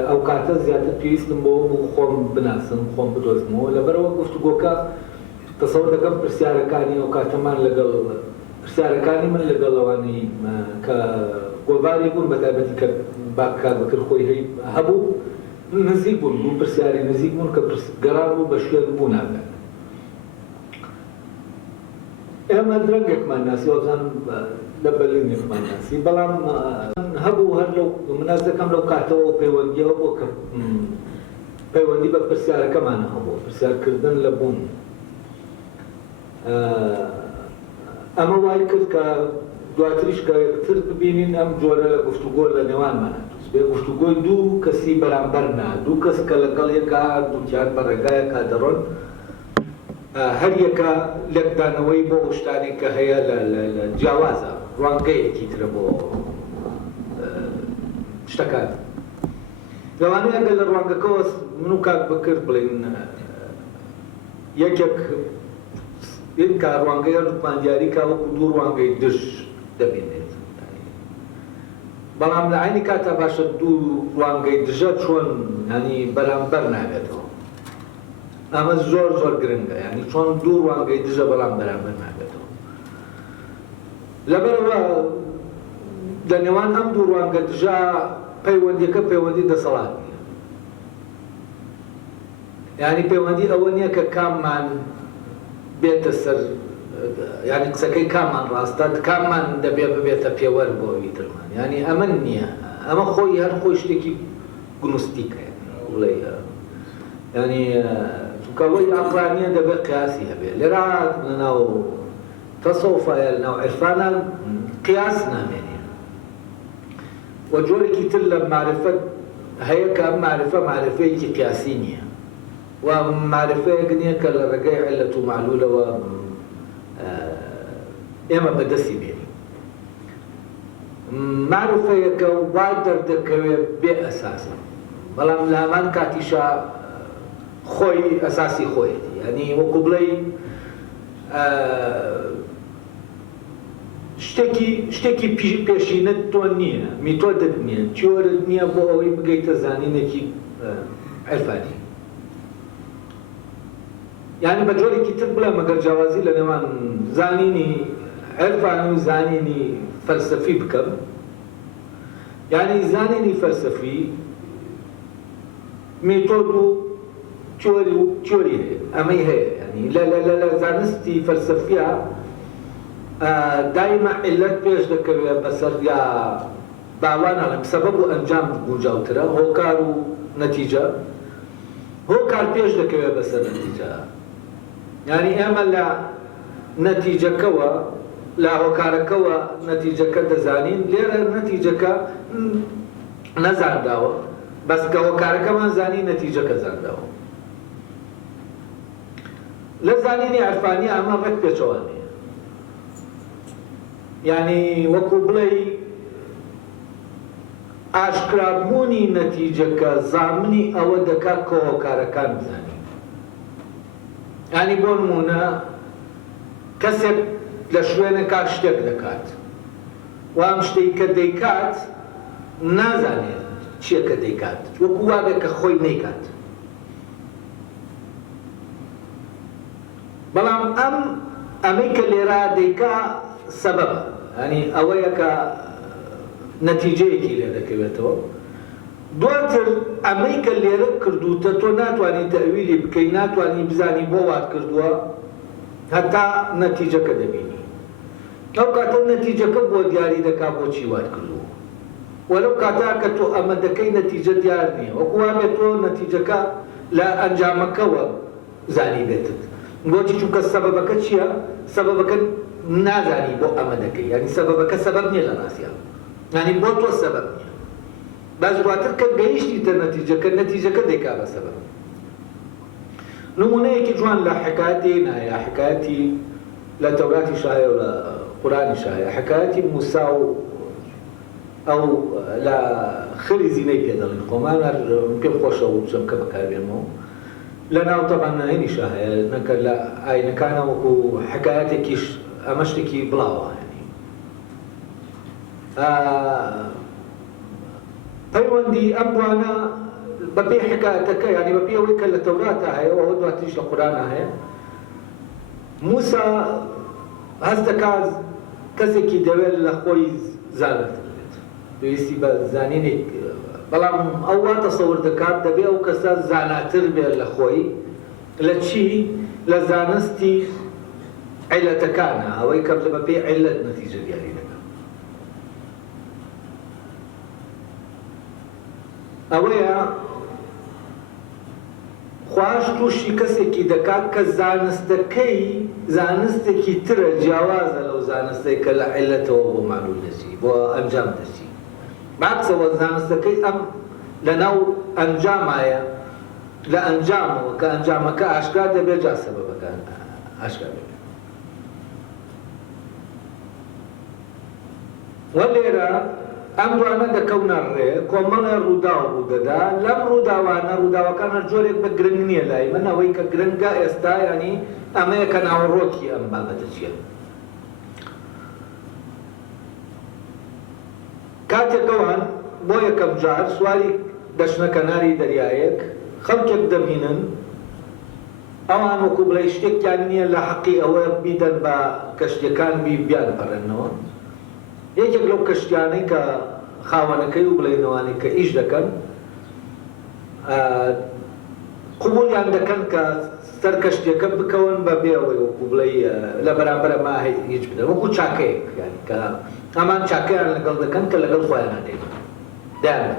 ئەو کاتە زیاتر پێویستم بەوە بوو خۆم بناسم خۆم بدۆزمەوە لەبەرەوە گفتوگۆکە تەسەوڕ دەکەم پرسیارەکانی ئەو کاتەمان لەگەڵ پرسیارەکانی من لەگەڵ ئەوانەی کە گۆڤاری بوون بەتایبەتی کە کار بەکرد خۆی هەبوو نزیک بوون پرسیاری نزیک بوون کە گەڕان بوو بە شوێن بوو ناکات ئێمە درەنگێکمان ناسی وەزان لە بەرلینێکمان ناسی بەڵام هەبوو هەر لەو مناز دەکەم لەو کاتەوە و پەیوەندیەوە بۆ کە پەیوەندی بە پرسیارەکەمانە هەبوو پرسیارکردن لە بوون ئەمە وای کرد کە دواتریش کە یەکتر ببینین ئەم جۆرە لە گفتوگۆ لە نێوانمانە بێ گفتوگۆی دوو کەسی بەرامبەر نا دوو کەس کە لەگەڵ یەکە دووتیان بە ڕێگایەکە دەڕۆن هەر یەکە لێکدانەوەی بۆ شتانی کە هەیە لە جیاوازە ڕوانگەیەکی ترە بۆ شتەکان لەوانەیە ئەگەر لە ڕوانگەکەەوە من و کاک بەکرد بڵێن یەکێک کە ڕوانگەی هەردووکمان دیاری کا وەکو دوو ڕوانگەی دژ دەبێنێت بەڵام لە عینی کاتە باشە دوو ڕوانگەی دژە چۆن ینی بەرامبەر نابێتەوە ئەمە زۆر زۆر گرنگە ینی چۆن دوو ڕوانگەی دژە بەڵام بەرامبەر نابێتەوە لەبەرەوە لە نێوان ئەم دوو ڕوانگە دژە پەیوەندیەکە پەیوەندی دەسەڵات نییە ینی پەیوەندی ئەوە نییە کە کاممان بێتە سەر ینی قسەکەی کامان ڕاستە کاممان دەبێ ببێتە پێوەەر بۆ ئیترمان ینی ئەمە نییە ئەمە خۆی هەر خۆی شتێکی گونوستیکە بڵێ ینی چونکەوەی ئەقرانیە دەبێت قیاسی هەبێ لێرە لەناو تەسەوفایە لەناو عرفانە قیاس نامێنێ و جۆرێکی تر لە معرفەت هەیە کە ئەم معرفە معرفەیەکی قیاسی نییە و معرفەیەک نییە کە لە ڕێگەی عیلەت و معلولەوە ئێمە بەدەستی بێنین معرفەیەکە وا دەردەکەوێت بێ ئەساسە بەڵام لە هەمان کاتیشە خۆی ئەساسی خۆیەتی ینی وەکو بڵێ شتێکی پێشینت تۆ نییە میتۆدت نییە تیۆرت نییە بۆ ئەوەی بگەیتە زانینێکی عرفانی یعنی بە جۆرێکی تر بڵێ مەگەر جیاوازی لە نێوان زانینی عرفانی و زانینی فەلسەفی بکەم يعني زانینی فەلسەفی مێتۆد و تیۆری هەیە ئەمەی هەیە ینی لە زانستی فەلسەفیە دایما علت پێش دەکەوێت بەسەر یا باوانەڵێم سەبەب و ئەنجام گونجاوترە هۆکار و نەتیجە هۆکار پێش دەکەوێت بەسەر نەتیجە ینی ئێمە لە نەتیجەکەوە لا هۆکارەکەوە نەتیجەکە دەزانین لێرە نەتیجەکە نەزانداوە بەس کە هۆکارەکەمان زانی نەتیجەکە زانداوە لە زانینی عەرفانی ئەمە ڕێک پێچەوانەیە یعنی وەکو بڵێ ئاشکرابوونی نەتیجەکە زامنی ئەوە دەکات کە هۆکارەکان بزانین ینی بۆ نمونە کەسێک لە شوێنێکا شتێک دەکات و ئەم شتەی کە دەیکات نازانێت چییە کە دەیکات وەکو وابێت کە خۆی نەیکات بەڵام ئەمەی کە لێرە دەیکا سەبەبە ینی ئەوەیە کە نەتیجەیەکی لێ دەکەوێتەوە دواتر ئەمەی کە لێرە کردوتە تۆ ناتوانانی تەویلی بکەی ناتوانانی بزانی بۆ وات کردووە هەتا نەتیجەکە دەبینی ئەو کاتە نەتیجەکە بۆ دیاری دەکا بۆچی وات کردووە وەلەو کاتا کە تۆ ئەمە دەکەی نەتیجە دیار نییە وەکو وابێت تۆ نەتیجەکە لە ئەنجامەکەوە زانی بێتت بۆچی چونکە سەبەبەکە چییە؟ سەبەبەکە نازانی بۆ ئەمە دەکەی ینی سەبەبەکە سەبەب نییە لە ڕاستیان ینی بۆ تۆ سەبەب نییە باش دواتر کە گەیشتیتە نەتیجەکە دەیکا بە سەبەب نمونەیەکی جوان لە حکایەتی نایە حکایەتی لە تەوراتی شایە و لە قورانی شایە حکایەتی موسا و ئەو لە خری زینەی پێ دەڵێن خۆمان پێم خۆشە و بچەم کە بەکاربێنمەوە لە ناو تەبانایی شایە نەکە لە ئاینەکانە وەکو حکایەتێکیش ئەمە شتێکی بڵاوە پەیوەندی ئەم دوانە بەپێی حکایەتەکە ینی بەپێی ئەوەی کە لە تەوراتە هەیە و ئەوە دواتریش لە قورانە هەیە موسا هەست دەکات کەسێکی دەوێت لە خۆی زانت بێت پێویستی بە زانینێک بەڵام ئەو وا تەسەور دەکات دەبێت ئەو کەسە زاناتر بێت لە خۆی لە چی؟ لە زانستی عیلەتەکانە ئەوەی کە بەپێی عیلەت نەتیجە دیاری دەکات ئەوەیە خواش تووشی کەسێکی دەکات کە زانستێکی ترە جیاوازە لەو زانستەی کە لە عیلەتەوە بۆ معلوم دەچی بۆ ئەنجام دەچی بەعکسەوە زانستەکەی ئەم لەناو ئەنجامایە لە ئەنجامەوە کە ئەنجامەکە ئاشکرا دەبێت جا سەبەبەکان ئاشکرا دەبێت وە لێرە ئەم دوانە دەکەونە ڕێ کۆمەڵە ڕوودا و ڕوودەدا لەم ڕووداوانە ڕووداوەکانە جۆرێک بە گرنگ نییە لای من ئەوەی کە گرنگە ئێستا ینی ئەمەیە کە ناوەڕۆکی ئەم بابەتە چییە کاتێکەوان بۆ یەکەم جار سواری دەچنە کەناری دەریایەک خەڵکێک دەبینن ئەوان وەکو بڵێ شتێکیان نییە لە حەقی ئەوە بیدەن بە کەشتیەکان بیان بەڕێنەوە یەکێک لەو کەشتیانەی کە خاوەنەکەی و بڵێنەوانی کە ئیش دەکەن قبولیان دەکەن کە سەر کەشتیەکە بکەون بە بێەوەی وەکو بڵێ لە بەرامبەرە ما هیچ بدەن وەکو چاکەیەک یانی کە ئەمان چاکەیان لەگەڵ دەکەن کە لەگەڵ خۆیان نادێن دایان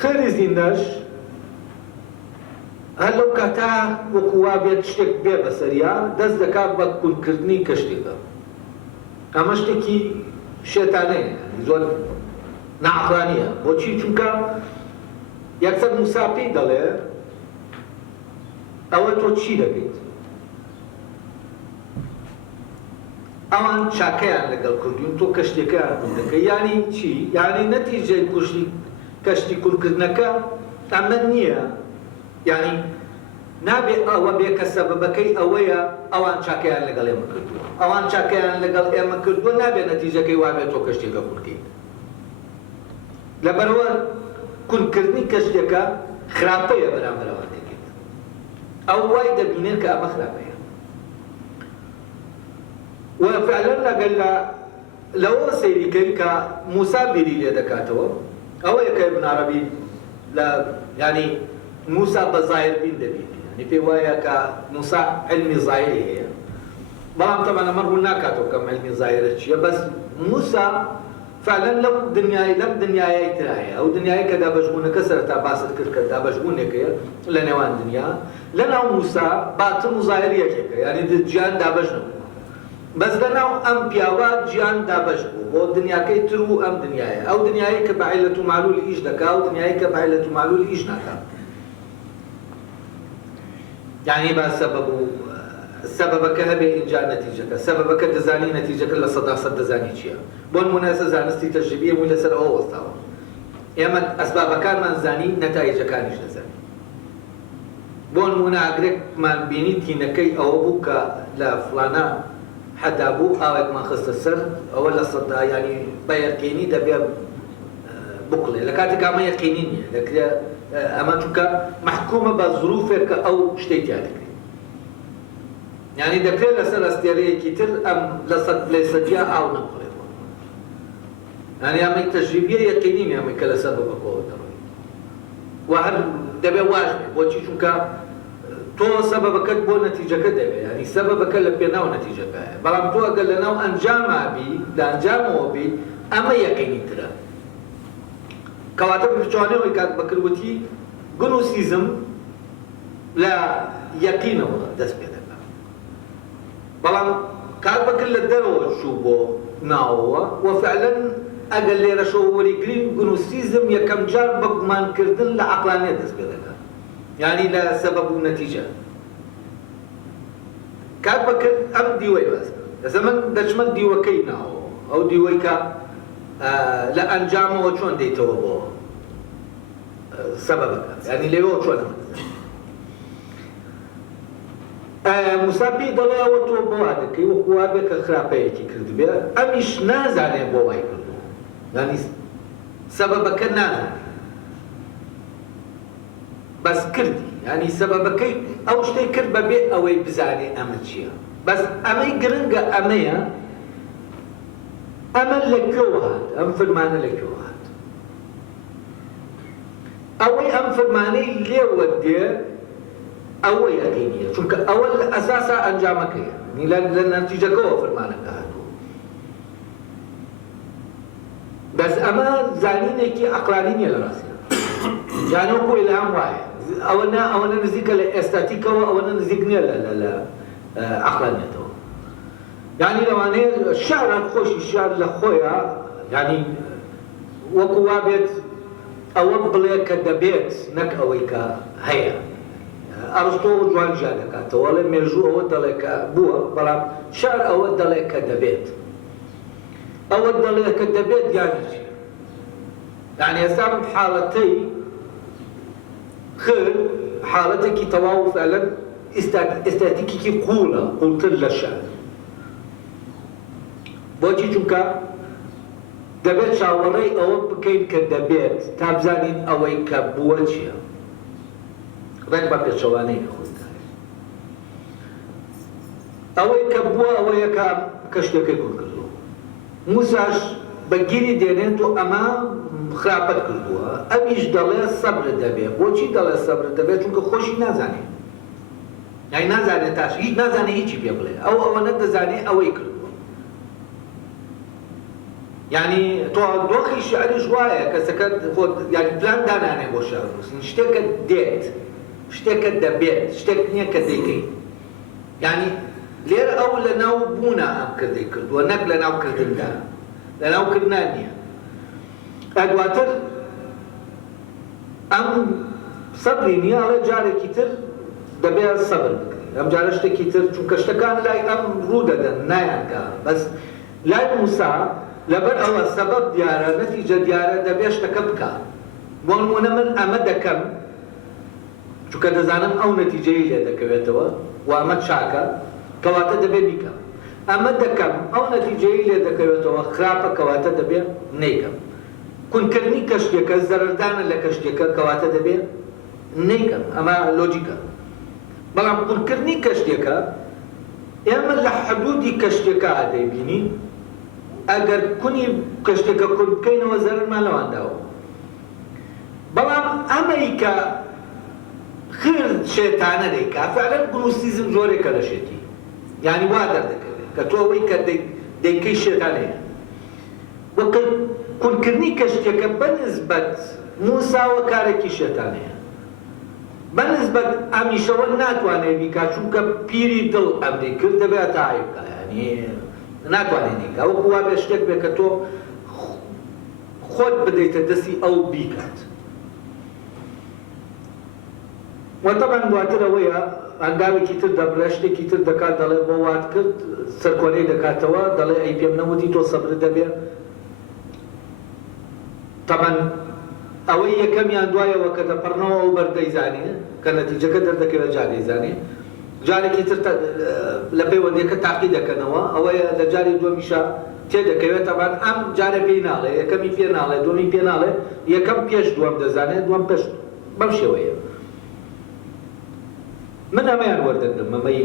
خێری زیندەش هەر لەو کاتا وەکو وا بێت شتێک بێ بەسەریا دەست دەکات بە کونکردنی کەشتێکە ئەمە شتێکی شێتانەیە زۆر نەعەقلانیە بۆچی چونکە یەکسەر موسا پێی دەڵێ ئەوە تۆ چی دەبێت ئەوان چاکەیان لەگەڵ کردوون تۆ کەشتێکەیان کون دەکەی یانی چی؟ یانی نەتیجەی کەشتی کونکردنەکە ئەمە نییە یعنی نابێ ئەوە بێ کە سەبەبەکەی ئەوەیە ئەوان چاکەیان لەگەڵ ئێمە کردووە ئەوان چاکەیان لەگەڵ ئێمە کردووە نابێ نەتیجەکەی وابێت تۆ کەشتێکە کونکەیت لەبەرەوە کونکردنی کەشتێکە خراپەیە بەرامبەر ئەوە دەکەیت ئەو وای دەبینێت کە ئەمە خراپەیە و فعلا لەگەڵ لە لەوە سەیریکەی کە موسا بیری لێ دەکاتەوە ئەوە یەکە ابن عەرەبی لە ینی موسا بە زاهربین دەبێت ینی پێی وایە کە موسا علمی زاهری هەیە بەڵام تەمەن ئەمە ڕوون ناکاتەوە کەم علمی زاهرە چییە بەس موسا فعلا لەم دنیای ترایە ئەو دنیای کە دابەشبوونەکە سەرەتا باست کرد کە دابەشبوونێکەیە لە نێوان دنیا لەناو موسا باتن و زاهر یەکێکە ینی گیان دابەش نەبوو بەس لەناو ئەم پیاوە گیان دابەش بوو بۆ دنیاکەی تر و ئەم دنیایە ئەو دنیایی کە بە عیلەت و معلول ئیش دەکا و دنیایی کە بە عیلەت و معلول ئیش ناکا یعنی با سەبەبەکە هەبێ ئینجا نەتیجەکە سەبەبەکە دەزانی نەتیجەکە لە 100% دەزانی چییە بۆ نمونە ئێستا زانستی تەجریبیە بووی لەسەر ئەوە وەستاوە ئێمە ئەسبابەکانمان زانی نەتایجەکانیش دەزانی بۆ نمونە ئەگرێکمان بینی تینەکەی ئەوە بوو کە لە فڵانە حەدا بوو ئاوێکمان خستە سەر ئەوە لە 100 ینی بە یەقینی دەبێ بقڵێ لە کاتێک ئەمە یەقینی نییە دەکرێ ئەمە چونکە محکومە بە ظروفێک کە ئەو شتێک تیا دەکرێت یعنی دەکرێت لەسەر ئەستێرەیەکی تر ئەم لە سەدیا ئاو نەقڵێتەوە یعنی ئەمەی تەجریبیە یەقینی نیە ئەمەی کە لە سەبەبەکەوە دەڕۆی و هەر دەبێ واش بێ بۆچی چونکە تۆ سەبەبەکەت بۆ نەتیجەکە دەبێ ینی سەبەبەکە لە پێناو نەتیجەکەیە بەڵام تۆ ئەگەر لەناو ئەنجاما بی لە ئەنجامەوە بی ئەمە یەقینی ترە کەواتە بچوانەوەی کات بەکروتی گنوسیزم لە یەقینەوە دەست پێ دەکات بەڵام کات بەکرد لە دەرەوە چوو بۆ ناوەوە و فعلا ئەگەر لێرەشەوە وەریگرین گنوسیزم یەکەم جار بە گومانکردن لە عەقلانیە دەست پێ دەکات یعنی لە سەبەب و نەتیجە کات بەکرد ئەم دیوەی باس دەسە من دەچمە دیوەکەی ناوەوە ئەو دیوەی کە لە ئەنجامەوە چۆن دێیتەوە بۆ سەبەبەکە ینی لێوەوە چۆن موسا پێی دەڵێ ئەوە تۆ بۆ وا دەکەی وەکو وا بێ کە خراپەیەکی کردبێ ئەمیش نازانێ بۆ وای کردو ینی سەبەبەکە نازانێ بەس کردی ینی سەبەبەکەی ئەو شتەی کرد بەبێ ئەوەی بزانێ ئەمە چییە بەس ئەمەی گرنگە ئەمەیە ئەمە لەکوێوە هات ئەم فەرمانە لەکوێوە هات ئەوەی ئەم فەرمانەی لێوە دێ ئەوە یەقینیە چونکە ئەوە لە ئەساسا ئەنجامەکەیە لە نەتیجەکەەوە فەرمانەکە هاتووە بەس ئەمە زانینێکی عەقلانی نییە لە ڕاستیدا یانە وەکو ئیلهام وایە ئەوە نزیکە لە ئێستاتیکەوە ئەوە نزیک نییە لە عەقلانیەتەوە یعنی لەوانەیە شعران خۆشی شعر لە خۆیە یعنی وەکو وا بێت ئەوە بڵێ کە دەبێت نەک ئەوەی کە هەیە ئەرستۆ جوان ژا دەکاتەوە لە مێژوو ئەوە دەڵێ کە بووە بەڵام شعر ئەوە دەڵێ کە دەبێت ئەوە دەڵێ کە دەبێت یانی چی یعنی ئێستا من حاڵەتەی خر حاڵەتێکی تەواو فعلا ئێستاتیکێکی قوڵە قوڵتر لە شعر بۆچی چونکە دەبێت چاوەڕێی ئەوە بکەین کە دەبێت تا بزانین ئەوەی کە بووە چییە ڕێک بە پێچەوانەی خۆی ئەوەی کە بووە ئەوەیە کە شتێکەکەی کورد کردووە موساش بەگیری دێنێت و ئەمە خراپەت کردووە ئەمیش دەڵێ سەبرە دەبێت بۆچی دەڵێ سەبرە دەبێت چونکە خۆشی نازانێت یعنی نازانێت تاش هیچ نازانێت هیچی پێ بڵێ ئەوە دەزانێت ئەوەی کردووە یعنی تۆ دۆخی شعریش وایە کەسەکە ینی پلان دانانێ بۆ شعر نووسین شتێکە دێت شتێکە دەبێت شتێک نییە کە دەیکەیت یعنی لێرە ئەو لە ناو بوونە ئەم کردەی کردووە نەک لە ناو کردندا لە ناو کردنان نییە دواتر ئەم سەبری نییە ئەڵێ جارێکی تر دەبێت سەبر بکرێت ئەم جارە شتێکی تر چونکە شتەکان لای ئەم ڕوو دەدەن نایانکە بەس لای موسا لەبەر ئەوە سەبەب دیارە نەتیجە دیارە دەبێت شتەکە بکات بۆ نمونە من ئەمە دەکەم چونکە دەزانم ئەو نەتیجەی لێ دەکەوێتەوە و ئەمە چاکە کەواتە دەبێت بیکەم ئەمە دەکەم ئەو نەتیجەی لێ دەکەوێتەوە خراپە کەواتە دەبێت نەیکەم کونکردنی کەشتێکە زەرەردانە لە کەشتێکە کەواتە دەبێت نەیکەم ئەمە لۆجیکە بەڵام کونکردنی کەشتێکە ئێمە لە حدودی کەشتێکە دەیبینین ئەگەر کونی کەشتێکە کورد بکەینەوە زەرمان لەوانداوە. بەڵام ئەمەی کە خرد شێتانە دەیکا فعلەن گنووسیزم زۆرێکە لە شێتی، یعنی وا دەردەکەوێت کە تۆ ئەوەی کە دەیکەی شێتانەیە. وەکە کورکردنی کەشتێکە بەنسبەت موساوە کارێکی شێتانەیە، بەنسبەت ئەمیشەوە ناتوانێت بیکات چونکە پیری دڵ ئەمری کرد دەبێت تاایی بکات، یعنی ناتوانێت دیکە وەکو وا بێ شتێک بێ کە تۆ خۆت بدەیتە دەستی ئەو بیکات. وەتەبەن دواتر ئەوەیە ئەنگاوێکی تر دەبرە شتێکی تر دەکات دەڵێ بۆ وات کرد سەرکۆنەی دەکاتەوە دەڵێ ئەی پێم نەوتی تۆ سەبر دەبێ. تەبەن ئەوەی یەکەمیان دوایەوە کە دەپەڕنەوە ئەو بەردەیزانێ کە نەتیجەکە دەردەکەوێت جادەیزانێ، جارێکی تر لە پەیوەندیەکە تاقی دەکەنەوە، ئەوەیە لە جاری دووەمیشە تێدەکەوێت. تەبەن ئەم جارە پێی ناڵێ، یەکەمی پێ ناڵێ، دووەمی پێ ناڵێ، یەکەم پێش دووەم دەزانێت، دووەم پێش، بەم شێوەیە. من ئەمەیان وەردەگرم ئەمەی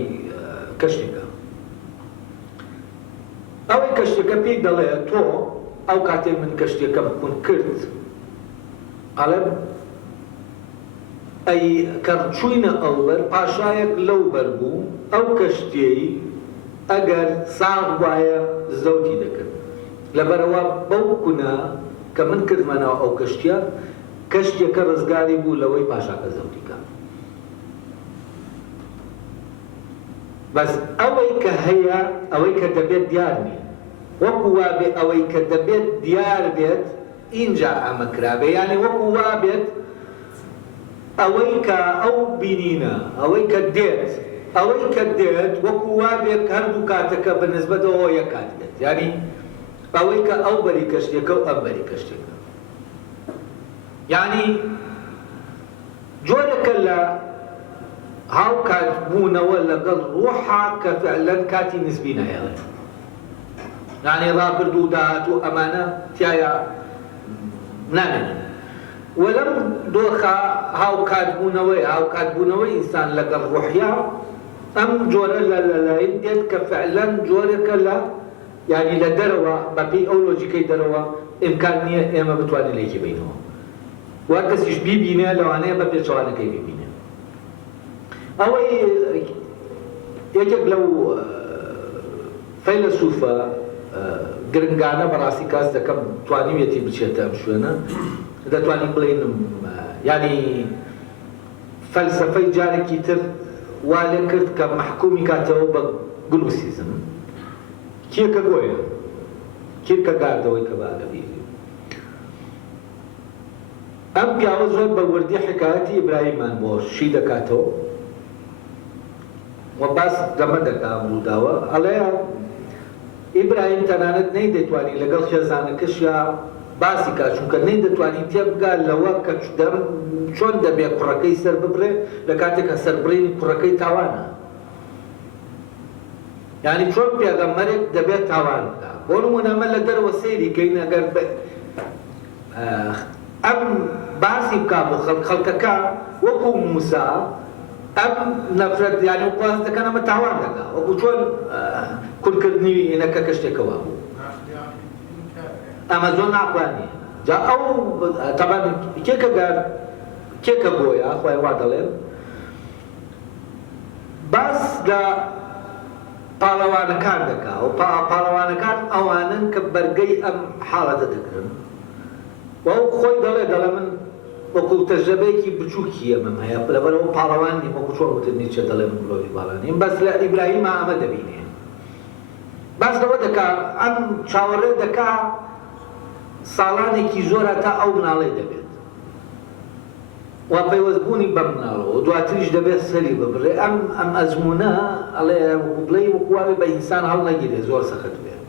کەشتێکە. ئەوەی کەشتێکە پێی دەڵێ تۆ ئەو کاتێ من کەشتێکەم کون کرد ئەڵێ ئەی کە چووینە ئەوبەر پاشایەک لەو بەر بوو ئەو کەشتێی ئەگەر ساغ وایە زەوتی دەکرد، لەبەرەوە بەو کونە کە من کردمەنەوە ئەو کەشتیە کەشتێکە ڕزگاری بوو لەوەی پاشاکە زەوتی کە. بەس ئەوەی کە هەیە ئەوەی کە دەبێت دیار نیە، وەکو وا بێ ئەوەی کە دەبێت دیار بێت اینجا ئەمە کرابێ، یعنی وەکو وا بێت ئەوەی کە ئەو بینینە ئەوەی کە دێت ئەوەی کە دێت وەکو وا بێت هەردوو کاتەکە بەنسبەتەوە یەک کات دێت، یعنی ئەوەی کە ئەو بەری کەشتێکە و ئەم بەری کەشتێکە. یعنی جۆرەکە لە هاو کات بوونەوە لەگەڵ ڕوحا کە فعلەن کاتی نسبی نایەڵێت، یعنی ڕابرد و داهات و ئەمانە تایە نامێنن. وەلەم دۆخە هاو کات بوونەوەی ئینسان لەگەڵ ڕوحیا ئەم جۆرە لەلایەن دێت کە فعلەن جۆرێکە لە یعنی لە دەرەوە بەپێی ئەو لۆجیکەی دەرەوە ئیمکان نییە ئێمە بتوانین لێکی بینەوە، وا کەسیش بیبینێ لەوانەیە بە پێچەوانەکەی ببینێ. ئەوەی یەکێک لەو فەیلسوفە گرنگانە بەڕاستی کاس دەکەم توانیوێتی بچێتە ئەم شوێنە، دەتوانین بڵێنم ینی فەلسەفەی جارێکی تر وا لێ کرد کە محکومی کاتەوە بە گنووسیزم. کێرکەگۆیە کێرکەگاردەوەی کە بادەبیری ئەم پیاوە زۆر بە وردی حکایەتی ئیبراهیمان بۆ شی دەکاتەوە و باس لەمە دەکات ڕووداوە ئەڵێ ئیبراهیم تەنانەت نەی دەتوانی لەگەڵ خێزانەکەش یا باسی کات چونکە نەی دەتوانی تێبگات لەوە کە چۆن دەبێت کوڕەکەی سەر ببرێ لە کاتێک کە سەربڕینی کوڕەکەی تاوانە، یعنی چۆن پێغەمبەرێک دەبێت تاوان بکات. بۆ نمونە ئەمە لە دەرەوە سەیری کەین ئەگەر ئەم باسی بکات بۆ خەڵکەکە وەکو موسا ئەم نەفرەت یعنی وەکو دەکەن ئەمە تاوان دەکات، وەکو چۆن کورکردنی ئینەکە کەشتێکەوە بوو ئەمە زۆر ناخوانیە. جا ئەو تەبەن کێکە گۆیە خۆی وا دەڵێن باس لە پاڵەوانەکان دەکات و پاڵەوانەکان ئەوانن کە بەرگەی ئەم حاڵەتە دەگرن و ئەو خۆی دەڵێ من وەکو تەجربەیەکی بچووکی ئەمەم هەیە لەبەرەوە پاڵەوانی وەکو چۆن وتر نیچە دەڵێ من مرۆڤی باڵانیم، بەس لە ئیبراهیمە ئەمە دەبینێ. باس لەوە دەکا ئەم چاوەڕێ دەکا ساڵانێکی زۆرە تا ئەو مناڵەی دەبێت وا پەیوەستبوونی بە مناڵەوە و دواتریش دەبێت سەری ببڕێ. ئەم ئەزمونە ئەڵێ بڵێ وەکو وابێ بە ئینسان هەڵ نەگیرێ زۆر سەخت بێت.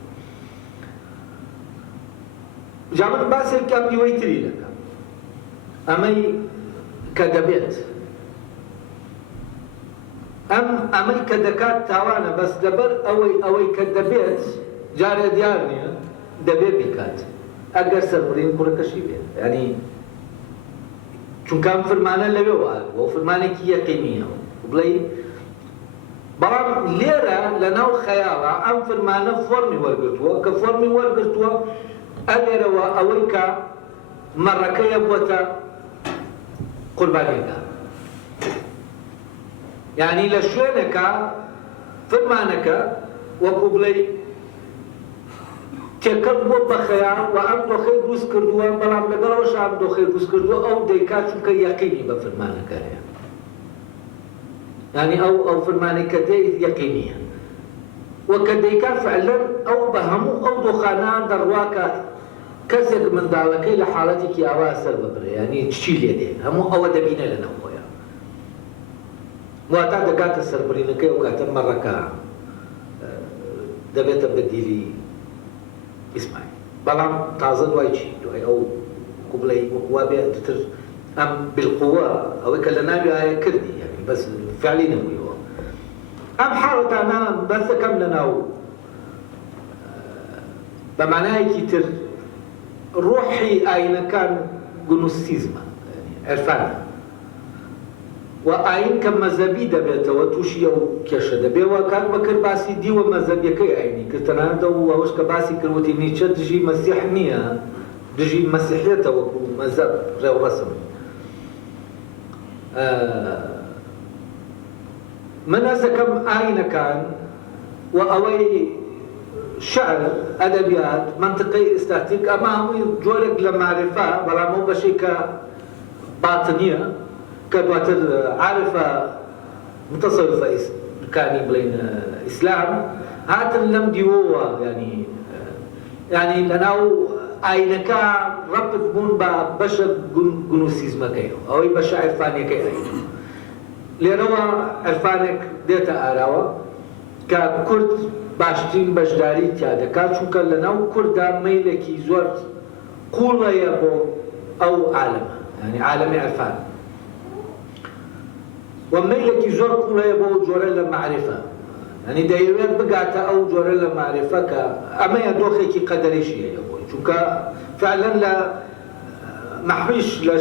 جا من باسێکم دیوەی تری دەکەم ئەمەی کە دەبێت ئەمەی کە دەکات تاوانە، بەس لەبەر ئەوەی کە دەبێت جارێ دیار نییە دەبێت بیکات ئەگەر سەربڕین کوڕەکەشی بێت، ینی چونکە ئەم فرمانە لەوێ وایە و فەرمانێکی یەقینیە بڵێ بەڵام لێرە لەناو خەیاڵە ئەم فەرمانە فۆرمی وەرگرتووە کە فۆرمی وەرگرتووە ئەلێرەوە ئەوەی کە مەڕەکەیە بووەتە قوربانیەکە. یعنی لە شوێنێکە فەرمانەکە وەکو بڵێ تێکەڵ بۆ بە خەیاڵ و ئەم دۆخەی دروست کردووە، بەڵام لەگەڵەوەش ئەم دۆخەی دروست کردووە ئەو دەیکات چونکە یەقینی بە فەرمانەکە هەیە. یعنی ئەو فەرمانەی کە دێ یەقینیە وە کە دەیکات فعلەن ئەو بە هەموو ئەو دۆخانە دەڕواکە کەسێک منداڵەکەی لە حاڵەتێکی ئاوا سەر ببرێ، یعنی چی لێ دێ هەموو ئەوە دەبینە لەناو خۆیان، واتە دەکاتە سەربڕینەکەی و کاتە مەڕەکە دەبێتە بەدیلی ئیسماعیل. بەڵام تازە دوای چی؟ دوای ئەو قوبڵەی وەکوا بێتتر ئەم بالقووە ئەوەی کە لە ناوی ئایا کردی، یعنی بەس فعلی نەبوویەوە. ئەم حاڵەتانە بەس دەکەم لەناو بە مانایەکی تر ڕۆحی ئاینەکان گنوستیزمە، عرفانە، و ئاین کە مەزەبی دەبێتەوە تووشی ئەو کێشە دەبێەوە. کاک بەکرد باسی دیوە مەزەبیەکەی ئاینی کرد، تەنانەت ئەوەش کە باسی کردوتی نیچە دژی مەسیح نییە، دژی مەسیحیەتە وەکو مەزەب ڕێوڕەسم. من ئەس دەکەم ئاینەکان و ئەوەی شعر، ئەدەبیات، منطقی ئێستاتیک، ئەمە هەمووی جۆرێک لە معرفە، بەڵام ئەو بەشێک کە باتنیە کە دواتر عارفە متەسەوفەکانی بڵێن ئیسلام هاتن لەم دیوەوە، ینی لەناو ئاینەکە ڕەبط بوون بە بەشە گنوسیزمەکەیەوە، ئەوەی بەشە عرفانیەکەی ئاین. لێرەوە عرفانێک دێتە ئاراوە کە کورد باشترین بەشداری تیا دەکات، چونکە لەناو کووردا مەیلێکی زۆر قوڵەیە بۆ ئەو عالەمە، ینی عالەمی عرفان، و مەیلێکی زۆر قوڵەیە بۆ جۆرە لە معرفە، ینی دەیەوێت بگاتە ئەو جۆرە لە معرفە کە ئەمەیە دۆخێکی قەدەریشی هەیە بۆی، چونکە فعلەن لە مەحویش لە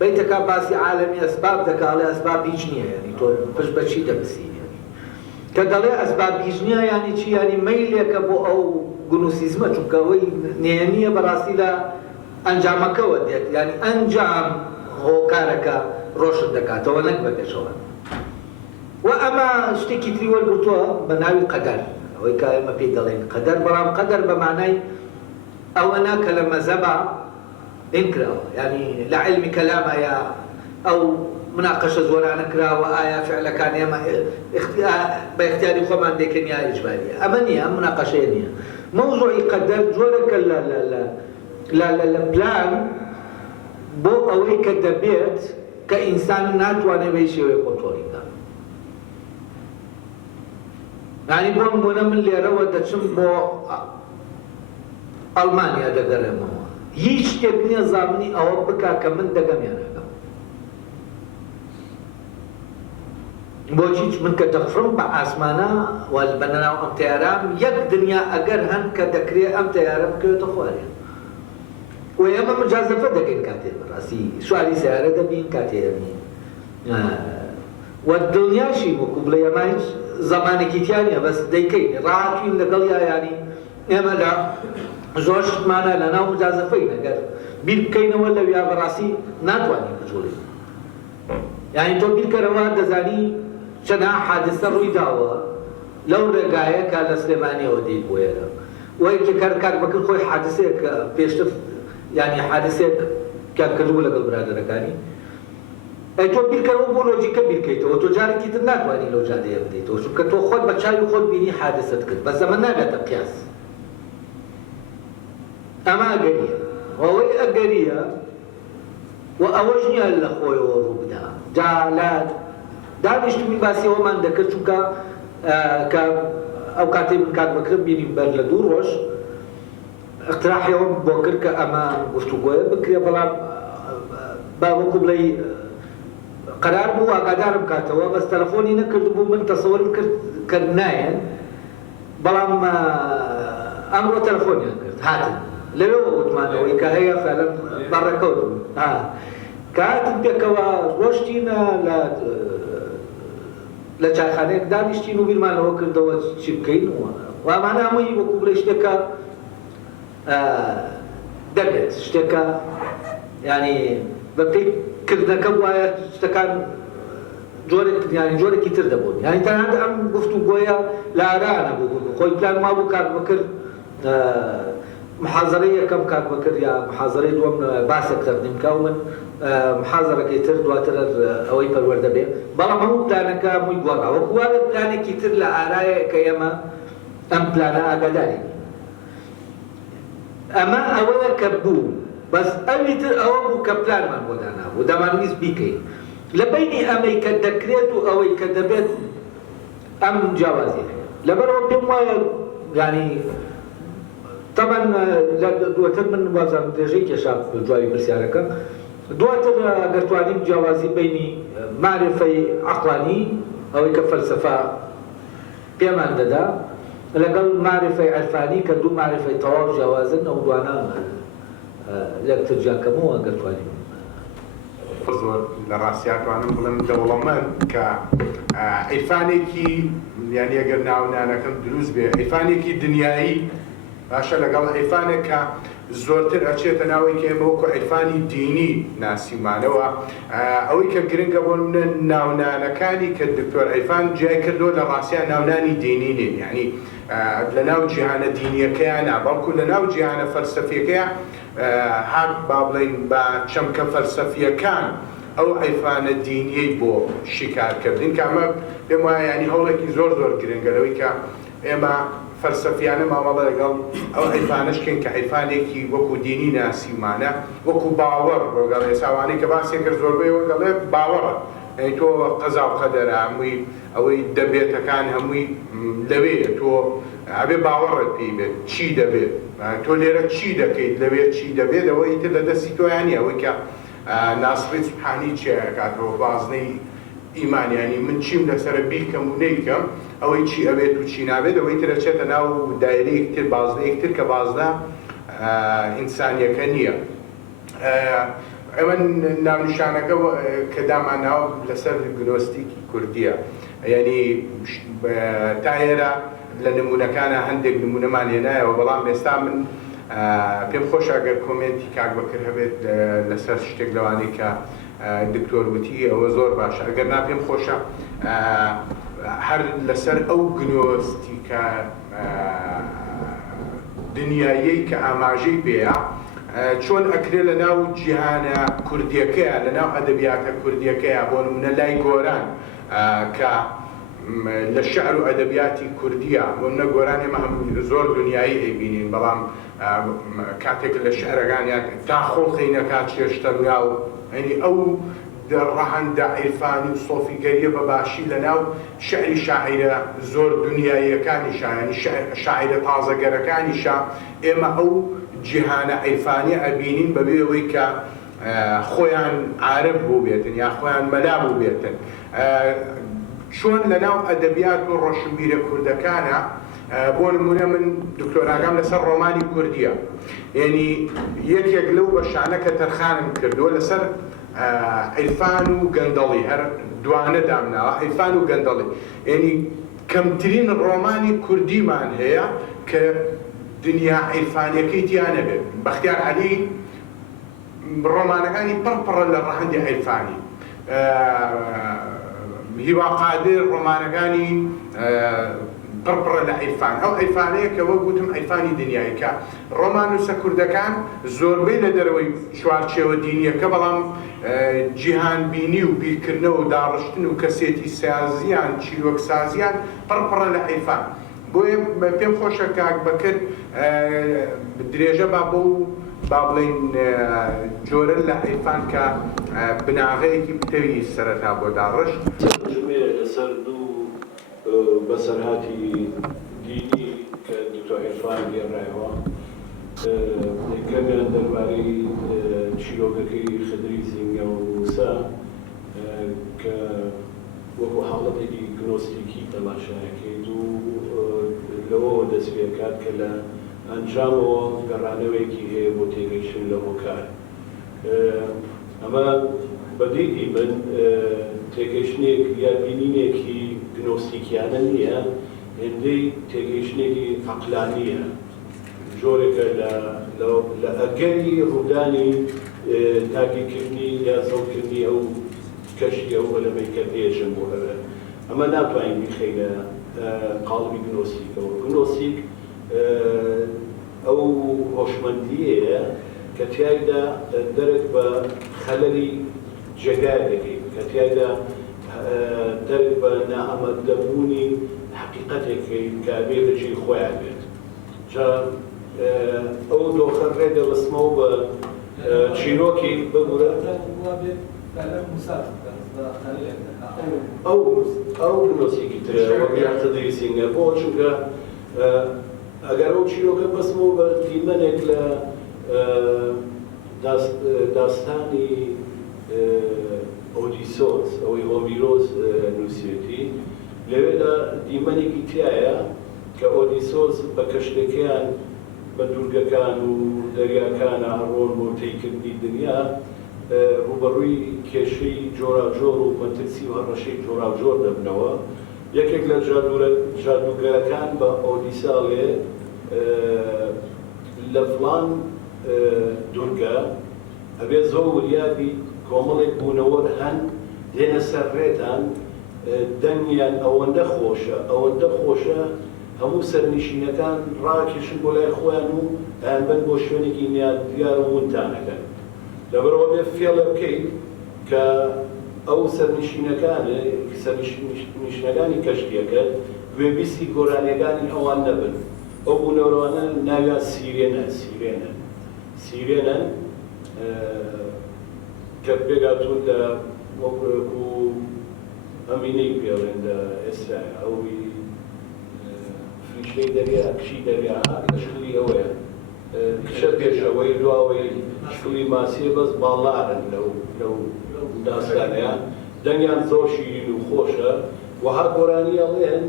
بەیتەکە باسی عالەمی ئەسباب دەکاڵێ ئەسباب هیچ نییە، ینی تۆ پشت بەچی دەبسی کە دەڵێ ئەسباب هیچ نییە، یعنی چی؟ یعنی مەیلێکە بۆ ئەو گنوسیزمە، چونکە ئەوەی نێنیە بەڕاستی لە ئەنجامەکەوە دێت، ینی ئەنجام هۆکارەکە ڕۆشن دەکاتەوە نەک بەپێشەوە. و ئەمە شتێکی تری وەرگرتووە بە ناوی قەدەر، ئەوەی کە ئێمە پێی دەڵێن قەدەر، بەڵام قەدەر بە مانای ئەوەنە کە لە مەزەبە ئینکراوە، ینی لە عیلمی کەلامە یا ئەو مناقەشە زۆرانە کراوە ئایا فعلەکان ئێمە بە اختیاری خۆمان دێکەن یا ئیجباریە. ئەمە نییە، ئەم مناقەشەیە نییە. مەوزوعی قەدەر جۆرێکە لە پلان بۆ ئەوەی کە دەبێت کە ئینسان ناتوانێت بە هیچ شێوەیە کۆنتڕۆلی بکات. یعنی بۆ نمونە من لێرەوە دەچم بۆ ئەڵمانیا دەگەڕێمەوە، هیچ شتێک نییە زانینی ئەوە بکا کە من دەگەمیان هەکەم. بۆچی؟ من کە دەخڕم بە ئاسمانە و بەناو ئەم تەیارام یەک دنیا ئەگەر هەن کە دەکرێت ئەم تەیارە بکەوێتە خوارێ، و ئێمە مجازەفە دەکەین کاتێ بەڕاستی سواری سیارە دەبین کاتێ دەبین، و دڵنیاشی وەکو بڵێ ئەمە هیچ زەمانێکی تیانە بەس دەیکەین ڕاهاتوین لەگەڵ یانی ئێمە لە زۆر شتمانە لەناو مجازەفەی ئەگەر بیر بکەینەوە لەویا بەڕاستی ناتوانین بجوڵین. یعنی تۆ بیرکەرەوە دەزانی چەنە حادثە ڕووی داوە لەو ڕێگایە کە لە سلێمانیەوە دێت بۆ ئێرە، و یەکێکار کاک بەکرد خۆی حادثەیەک پێشتر ینی حادثەیەک کار کردبوو لەگەڵ برادەرەکانی، تۆ بیرکەرەوە بۆ لۆجیکە بیرکەیتەوە، تۆ جارێکی تر ناتوانانی لەو جادەیە بدەیتەوە، چونکە تۆ خۆت بە چاوی خۆت بینی حادثەت کرد، بەس ئەمە نابێتە قیاس. ئەمە ئەگەریە، ئەوەی ئەگەریە و ئەوەش نییە لە خۆیەوە ڕوو بدا. جا لە دانیشتومی باسی ئەومان دەکرد، چونکە کە ئەو کاتێ من کات بەکرد بینیم بەر لە دوو ڕۆژ اقتراحیەوەم بۆ کرد کە ئەمە گفتوگۆیە بکرێ، بەڵام با وەکو بڵێ قەرار بوو ئاگادارم کاتەوە، بەس تەلەفۆنی نەکرد بوو، من تەسەوەرم کرد کە نایەن، بەڵام ئەمڕۆ تەلەفۆنیان کرد هاتن لەوێەوە وتمانەوەی کە هەیە فعلەن بەڕێکەوت بوون، کە هاتن پێکەوە ڕۆشتینە لە لە چایخانەیەک دانیشتین و بیرمانەوە کردەوە چی بکەین و ئەمانە هەمووی وەکو بڵێ شتێکە دەبێت شتێکە ینی بە پێی کردنەکە وایە شتەکان جۆرێکی تر دەبوون یانی تەنانەت ئەم گفتوگۆیە لە ئارانە بوو خۆی پلان مابوو کاک بەکر محاضرەی یەکەم کاک بەکر یا محاضرەی دووەم باسێک تەقدیم کا و من محاضرەکەی تر دواتر ئەوەی پەروەردە بێ بەڵام هەموو پلانەکە هەمووی گۆڕا وەکو وایە پلانێکی تر لە ئارایە کە ئێمە ئەم پلانە ئاگاداری ئەمە ئەوەیە کە بوو بەس ئەوی تر ئەوە بوو کە پلانمان بۆ دانابوو دەمانویست بیکەین لە بینی ئەمەی کە دەکرێت و ئەوەی کە دەبێت ئەم جیاوازی لەبەرەوە پێم وایە ینی طبعا دواتر من وازان درێژەی کێشا جوابی پرسیارەکە دواتر ئەگەر توانیم جیاوازی بینی معرفەی عەقلانی ئەوەی کە فەلسەفە پێمان دەدا لەگەڵ معرفەی عەرفانی کە دوو معرفەی تەواو جیاوازن ئەو دوانە لەکتر جیاکەمەوە ئەگەر توانیم زۆر لە ڕاستیاتوانم بڵم دەوڵەمەند کە عیرفانێکی یانی ئەگەر ناونانەکەم دروست بێ عیرفانێکی دنیایی باشە لەگەڵ عیرفانێک کە زۆرتر ئەچێتە ناوی کە ئێمە وەکو عیرفانی دینی ناسیمانەوە ئەوەی کە گرنگە بۆ منە ناونانەکانی کە دکتۆر عیرفان جیای کردووە لە ڕاستیان ناونانی دینی نین یعنی لە ناو جیهانە دینیەکەیان بەڵکو لە ناو جیهانە فەلسەفیەکەیە هەر با بڵین بە چەمکە فەلسەفیەکان ئەو عیرفانە دینیەی بۆ شیکارکردین کە ئەمە پێم وایە ینی هەوڵێکی زۆر گرنگە لەوەی کە ئێمە فەلسەفیانە مامەڵە لەگەڵ ئەو عیرفانەشکەین کە عیرفانێکی وەکو دینی ناسیمانە وەکو باوەڕ وەگەڵ ئێساوانەی کە باسێ کرد زۆربەی وەگەڵێ باوەڕە یعنی تۆ قەزا و قەدەرە هەمووی ئەوەی دەبێتەکان هەمووی لەوەیە تۆ ئەبێ باوەڕت پێی بێت چی دەبێت تۆ لێرە چی دەکەیت لەوێت چی دەبێت ئەوەی تر لە دەستی تۆیانی ئەوەی کە ناسری سوبحانی چیەکاتەوە بازنەی ئیمانیانی من چیم لەسەر بیکەم و نەیکەم ئەوەی چی ئەوێت و چی نابێت ئەوەی ترە چێتە ناو دایرەیەک تر بازنەیەک تر کە بازنە ئینسانیەکە نییە ئەمە ناونیشانەکە کە داماناوە لەسەر گنۆستیکی کوردیە یعنی تا ئێرە لە نمونونەکانە هەندێک نمونەمان هێنایەوە بەڵام ئێستا من پێم خۆش ئەگەر کۆمنتی کاک بەکر هەبێت لەسەر شتێک لەوانەی کە دکتۆر وتی ئەوە زۆر باشە ئەگەر نا پێم خۆشە هەر لەسەر ئەو گنۆستی کە دنیاییەی کە ئاماژەی پێەیە چۆن ئەکرێ لە ناو جیهانە کوردیەکەیە لە ناو ئەدەبیاتە کوردیەکەیە بۆ نمونە لای گۆران کە لە شعر و ئەدەبیاتی کوردیە بۆ منە گۆران ئێمە زۆر دنیایی ئەیبینین بەڵام کاتێک لە شعرەکانیان تا خۆڵخینەکە چێشتە ناو ئەنی ئەو ڕەهەندە عیرفانی و سۆفیگەریە بەباشی لە ناو شعری شاعیرە زۆر دنیاییەکانیشە ینی شاعیرە تازەگەرەکانیشە ئێمە ئەو جیهانە عیرفانی ئەبینین بەبێ ئەوەی کە خۆیان عارب بوو بێتن یا خۆیان مەلا بوو بێتن چۆن لە ناو ئەدەبیات و ڕۆشنبیرە کوردەکانە بۆ نمونە من دکتۆراگام لەسەر ڕۆمانی کوردیە یعنی یەکێک لەو بەشانە کە تەرخانم کردووە لەسەر عیرفان و گەندەڵی هەر دوانە دامناوە عیرفان و گەندەڵی یعنی کەمترین ڕۆمانی کوردیمان هەیە کە دنیا عیرفانیەکەی تیانە بێت بەختیار عەلی ڕۆمانەکانی پڕپڕە لە ڕەهەندی عیرفانی هیوا قادر ڕۆمانەکانی پڕپڕە لە عیرفان ئەو عیرفانەیە کە وە گوتم عیرفانی دنیایی کە ڕۆمان نووسە کوردەکان زۆربەی لە دەرەوەی چوارچێوە دینیەکە بەڵام جیهان بینی و بیرکردنەوە و داڕشتن و کەسێتی سازیان چیرۆک سازیان پڕپڕە لە عیرفان بۆیە پێم خۆشە کاک بەکرد درێژە با بڵین جۆرە لە عیرفان کە بناغەیەکی پتەوی سەرەتا بۆ داڕشت لەسەر دوو بەسەرهاتی دینی کە دکتۆر عیرفان گێڕایەوە یەکەمیان دەربارەی چیرۆکەکەی خدری زینگە و موسا کە وەکو حاڵەتێکی گنۆستیکی تەماشایەکەیت و لەوەوە دەست پێ کات کە لە ئەنجامەوە گەڕانەوەیەکی هەیە بۆ تێگەیشتن لە هۆکار ئەمە بەدیدی من تێگەیشتنێک یا بینینێکی گنۆستیکیانە نییە، هێندەی تێگەیشتنێکی عەقلانیە، جۆرێکە لە ئەگەری ڕوودانی داگیرکردنی یا زەڵکردنی ئەو کەشی ئەو ئەلەمەی کە پێشم بۆ هەبێت. ئەمە ناتوانین بخەینە قاڵبی گنۆستیکەوە. گنۆستیک ئەو هۆشمەندیەیە کە تیایدا دەرێت بە خەلەلی جێگای دەکەیت، کە تیایدا دەرێت بە نائەمەدەبوونی حەقیقەتێکی کابێ لەجێی خۆیان بێت. جا ئەو دۆخە ڕێدەوەستمەوە بە چیرۆکی ببورە ئەو گنۆسێکی ترە وەکیان تەدریسینگە بۆ چونکە ئەگەر ئەو چیرۆکە بەسمەوە بە دیمەنێک لە داستانی ئۆدیسۆس ئەوەی هۆمیرۆس نووسێتی، لەوێدا دیمەنێکی تایە کە ئۆدیسۆس بە کەشتەکەیان بە دوورگەکان و دەریاکانە هەڕۆن بۆ تێیکردنی دنیا ڕوبەڕووی کێشەی جۆراوجۆر و مەترسی و هەڕەشەی جۆراوجۆر دەبنەوە. یەکێک لە جادوگەرەکان بە ئۆدیساڵێ لە فڵان دوورگە ئەبێ زۆر وریابی کۆمەڵێک بوونەوە هەن دێنە سەر ڕێتان، دەنگیان ئەوەندە خۆشە هەموو سەرنشینەکان ڕاکێشن بۆ لای خۆیان و ئەیان بن بۆ شوێنێکی دیار و وندانەکەن. لەبەرەوە بێ فێڵە بکەیت کە ئەو سەرنشینەکانی کەشتیەکە گوێبیستی گۆرانیەکانی ئەوان نەبن. ئەو بوونەوەرانە ناویان سیرێنن کە پێگاتون لە وەکو ئەمینەی پێڵێن لە ئێستای ئەوی فریشەی دەریا کشی دەریا شکلی ئەوەیە کشە پێشەوەی دواوەی شکلی ماسیە بەس باڵارن لەو داستانەیە، دەنگیان زۆر شیرین و خۆشە و هەر گۆرانی ئەڵێن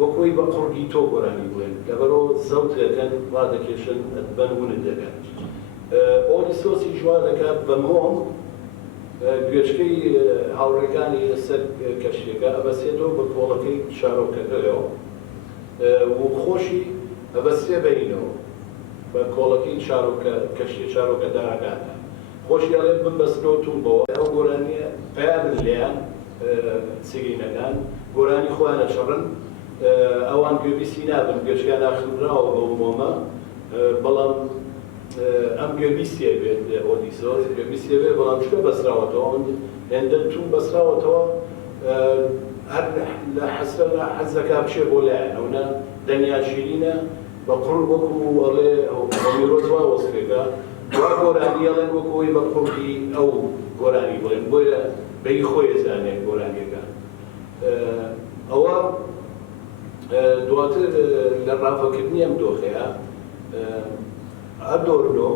وەکوی بە قوڕگی تۆ گۆرانی بڵێن، لەبەرەوە زەوتەکەن ڕادەکێشن بەنبوونت دەکەن. ئۆدیسۆسی جوا دەکات بە مۆم گوێچکەی هاوڕێکانی لەسەر کەشتێکە ئەبەسێتەوە بە کۆڵەکەی شارۆکەکەیەوە و خۆشی ئەبەسێ بەینەوە بە کۆڵەکەی کەشتی چارۆکە داگاتە خۆشی ئەڵێ ببەستنەوە تووبەوە. ئەو گۆرانیە پێیان لێیان سیرینەکان گۆرانی خۆیانە چڕن، ئەوان گوێبیستی نابن گەشتیان ناخراوە بەو مۆمە، بەڵام ئەم گوێبیستیە بێت ئۆدیسۆس گوێبیستیە بێت، بەڵام چکە بەسراوەتەوە هێندە توم بەسراوەتەوە هەر لە حەزەکە بچێ بۆ لایەن ئەوە دەنیا شیرینە بە قوڕ وەکو ئەڵێ هۆمیرۆس وا وەسفێکە وا گۆرانی ئەڵێن وەکوی بە قوڕی ئەو گۆرانی بڵێن بۆیە بەی خۆی زانێت گۆرانیەکە. ئەوە دواتر لە ڕافەکردنی ئەم دۆخەیە ئەدۆرنۆ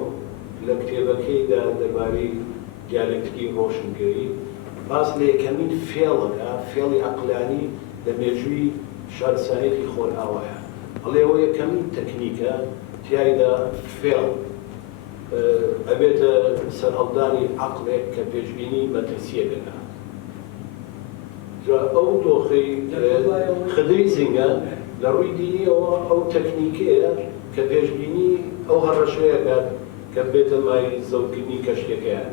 لە کتێبەکەیدا دەربارەی دیالێکتیکی ڕۆشنگەری باس لە یەکەمین فێڵەکە فێڵی عەقلانی لە مێژووی شارستانیەتی خۆرئاوایە. ئەڵێەوە یەکەمین تەکنیکە تیایدا فێڵ ئەبێتە سەرهەڵدانی عەقلێک کە پێشبینی مەترسیە دەکات. ئەو دۆخەی خدری زینگە لە ڕووی دینیەوە ئەو تەکنیکەیە کە پێشبینی ئەو هەڕەشەیەکات کە بێتە مای زەوتکردنی کەشتەکەیان.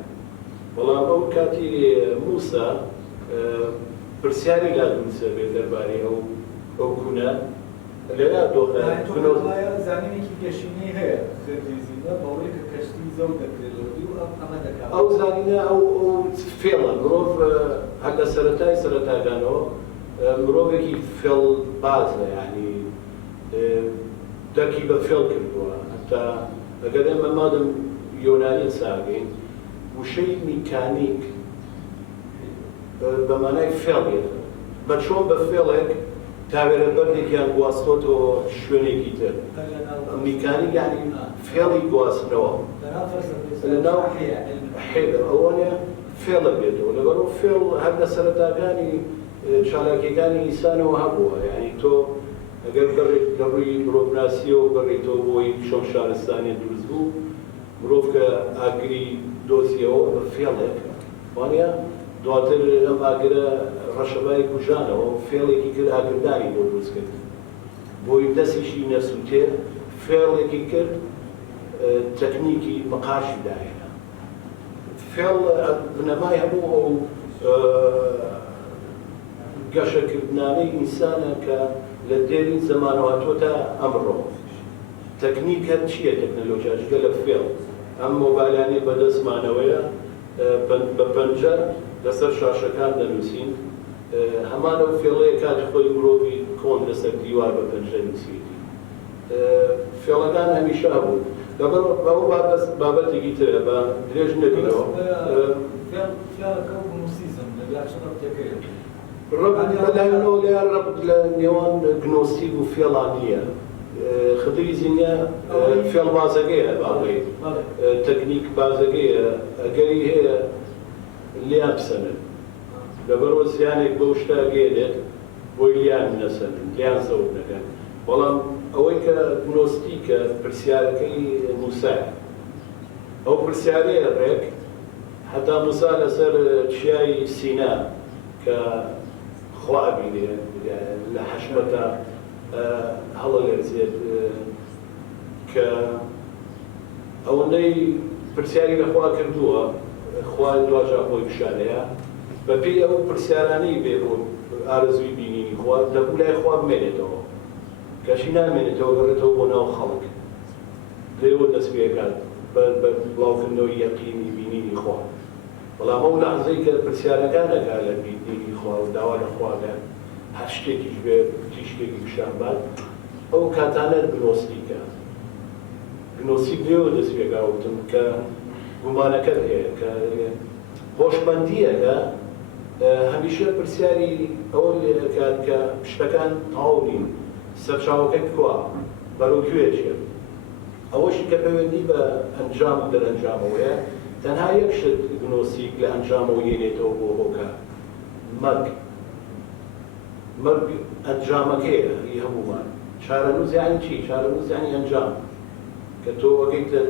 بەڵام ئەو کاتی موسا پرسیاری لا دووسە بێت دەربارەی ئەو کوونە لێرا دۆخە زانینێکی پێشینی هەیە خێرزیزیە بەوەی کە کەشتی زەوت دەکرێت و ئەمە دەکات. ئەو زانینە ئەو فێڵە مرۆڤ هەر لە سەرەتاگانەوە مرۆڤێکی فێڵ بازە، یعنی دەرکی بە فێڵ کردووە. هەتا ئەگەر ئێمە مادەم یۆنانی ساگەین وشەی میکانیک بە مانای فێڵێتە بە چۆن بە فێڵێک تاوێرە بەردێکیان گواستۆتەوە شوێنێکی تر. میکانیک یعنی فێڵی گواستنەوە لەناو ئەوانە فێڵە بێتەوە. لەبەرەوە فێڵ هەر لە سەرەتاکانی چالاکیەکانی ئینسانەوە هەبووە، یعنی تۆ ئەگەر بەڕێت لە ڕووی مرۆڤناسیەوە بەڕێتەوە بۆی شەو شارستانی دروست بوو، مرۆڤ کە ئاگری دۆزیەوە بە فێڵێک وانە دواتر ئەم ئاگرە ڕەشەبای کوژانەوە فێڵێکی کرد ئاگردانی بۆ دروست کرد بۆی دەستیشی نەسووتێ فێڵێکی کرد تەکنیکی مەقاشی داهێنا فێڵ بنەمای هەموو ئەو گەشەکردنانەی ئینسانە کە لە دێرین زەمانەوە هاتووەتە ئەمڕۆ تەکنیکە چییە تەکنەلۆژیاژگە لە فێڵ ئەم مۆبایلانێ بەدەستمانەوەیە بە پەنجە لەسەر شاشەکان دەنووسین هەمانە و فێڵەیە کاتی خۆی مرۆڤی کۆن لەسەر دیوار بە پەنجە نووسیتی فێڵەکان هەمیشە هەبوو لەبەر ئەو بابەتێکی ترە بە درێژ نەبینەوە بەلایەنەوە لە ڕەبط لە نێوان گنۆستیک و فێڵانیە خدری زیینە فێڵ بازەگەیە باڵێ تەکنیک بازەگەیە ئەگەری هەیە لیان بسەنن لەبەرەوە زیانێک بەو شتاگەێنێت بۆی لیان نەسەنن لیان زەوت نەکەن بەڵام ئەوەی کە گنۆستیکە پرسیارەکەی موسایە ئەو پرسیارەیە ڕێک هەتا موسا لەسەر چیای سینا کە خوا بینێ لە حەشمەتە هەڵە لێرزێت کە ئەوەندەی پرسیاری لەخوا کردووە خوا دواژە خۆی پیشانەیە بە پێی ئەو پرسیارانەی بێ بۆ ئارزووی بینینی خوا دەبوو لای خوا بمێنێتەوە کەشی نامێنێتەوە گەڕێتەوە بۆ ناو خەڵک لێوە دەست پێکات بە بڵاوکردنەوەی یەقینی بینینی خوا بەڵام ئەو لەحزەی کە پرسیارەکانەکە لە بینینی خوا و داوا لە خواگە هەر شتێکیش بێ شتێکی پیشانبات ئەو کاتانە گنۆستیکە گنۆستیک لێوە دەست پێکاوتم کە گومانەکەت هەیە کە خۆشبەندیە کە هەمیشە پرسیاری ئەوە لێکات کە شتەکان تەواو نین سەرچاوەکەی کوا بەرەوکوێ ئەوەشی کە پەیوەندی بە ئەنجام و دەرئەنجامەوەیە تەنها یەک شت گنۆستیک لە ئەنجامەوە یێنێتەوە بۆ هۆکە مەرگ ئەنجامەکەیە هەمومان چارەنووس یانی چی؟ چارەنووس یانی ئەنجام کە تۆ وەگەیتە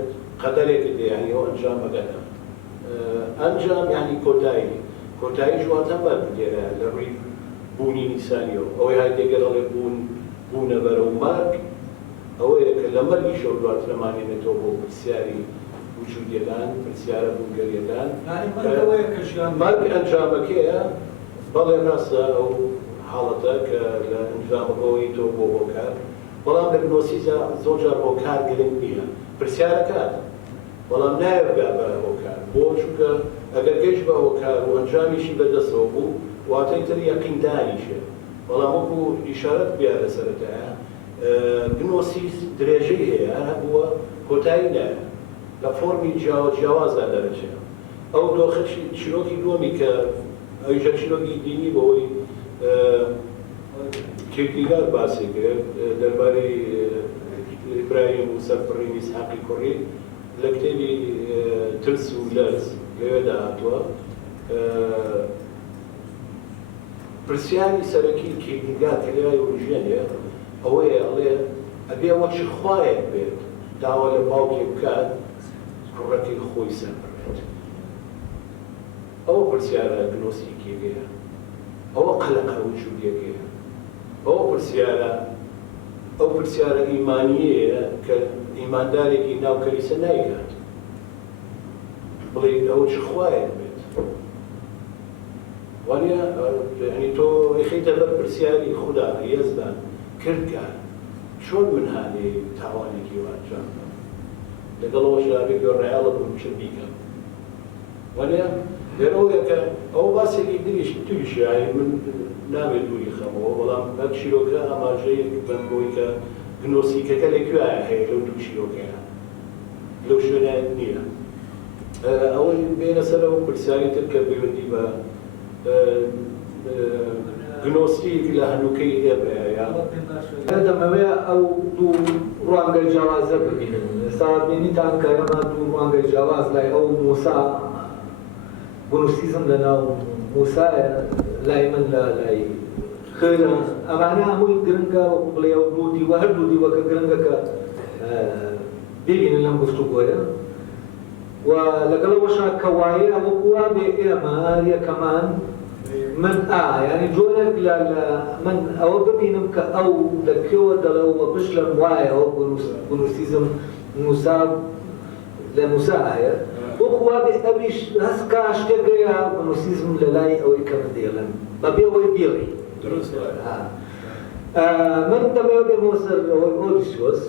قەدەرێکت یانی ئەو ئەنجامەکەدە ئەنجام یانی کۆتایی ژواتە مەرگ لێرە لە ڕووی بوونی نیسانیەوە ئەوەی های دێگەڕەڵێ بوونە بەرەو مەرگ ئەوەیە کە لە مەرگی شەو دوات لەمانێنێتەوە بۆ پرسیاری وجودیەکان پرسیارە بوونگەریەکان مەرگ ئەنجامەکەیە بەڵێ ڕاستە ئەو حاڵەتە کە لە ئەنجامەکەوەی تۆ بۆ هۆکار بەڵام لە گنۆسیزە زۆرجار هۆکار گرنگ نییە پرسیارەکات بەڵام نایەبگا بە هۆکار بۆ چونکە ئەگەر گەیش بە هۆکار و ئەنجامیشی بەدەستەوە بوو واتەی تر یەقیندانیشە بەڵام وەکو ئیشارەت بیا لە سەرەتایە گنۆسیز درێژەی هەیە هەبووە کۆتایی نایە لە فۆرمی جیاوازدا دەرەچێت ئەو دۆخە چیرۆکی دووەمی کە ئەویشە چیرۆکی دینی بەوەی کێکیگار باسی کرد دەربارەی ئیبراهیم و سەرپڕینی ئیسحاقی کوڕی لە کتێبی ترس و لەرز لەوێدا هاتووە پرسیاری سەرەکی کێکیگار کە لەوای ئۆریژینێ ئەوەیە ئەڵێ ئەبێ ئەوە چ خوایەک بێت داوا لە باوکێ بکات کوڕەکەی خۆی سەربڕێت ئەوە پرسیارە گنۆستیکێکەیە ئەوە قەلەقە وجودیەکەیە ئەو پرسیارە ئیمانیەیە کە ئیماندارێکی ناو کەلیسە نایکات بڵێ ئەوە چ خوایەک بێت وانە تۆ خەیتە بەر پرسیاری خودا یەزدان کردگار چۆن من هاانێ تاوانێکی وانجام لەگەڵەوە ژابێک گەڕایاڵە بوون چ بیکەم وانە لێرەوەیەکە ئەو باسێکی تویشایی من نابێت دووری خەمەوە بەڵام بەک شیرۆکە ئاماژەیەک بەم بۆی کە گنۆسیکەکە لەکوێیە هەیە لەو دوو شیرۆکەیە لەو شوێنە نییە ئەوەی بێنە سەر ئەو پرسیاری تر کە پەیوەندی بە گنۆستیک لە هەنووکەی هێبەیە دەمەوێت ئەو دوو ڕوانگەی جیاوازە ببینن ئێستا بینیتان کە ئێمە دوو ڕوانگەی جیاواز لای ئەو موسا گنۆستیزم لەناو موسایە لای من لای خێرە ئەمانە هەمووی گرنگە وەکو بڵێ ئەو دوو دیوە هەردوو دیوەکە گرنگە کە ببینن لەم گفتوگۆیە ولەگەڵەوەشا کەوایە وەکووا بێ ئێمە یەکەمان من يعني جۆرێک لە من ئەوە ببینم کە ئەو لەکوێوە دەڵێەوە پشت لەم وایە ئەو گونوسیزم موسا لە موسا هەیە وەکووا بێ ئەویش هەستکا شتێکەیە گونوسیزم لە لای ئەوەی کە من دێڵێن بەبێ ئەوەی بێڵی من دەبێت بێمەوە سەر ئەوەی ئۆدیسۆس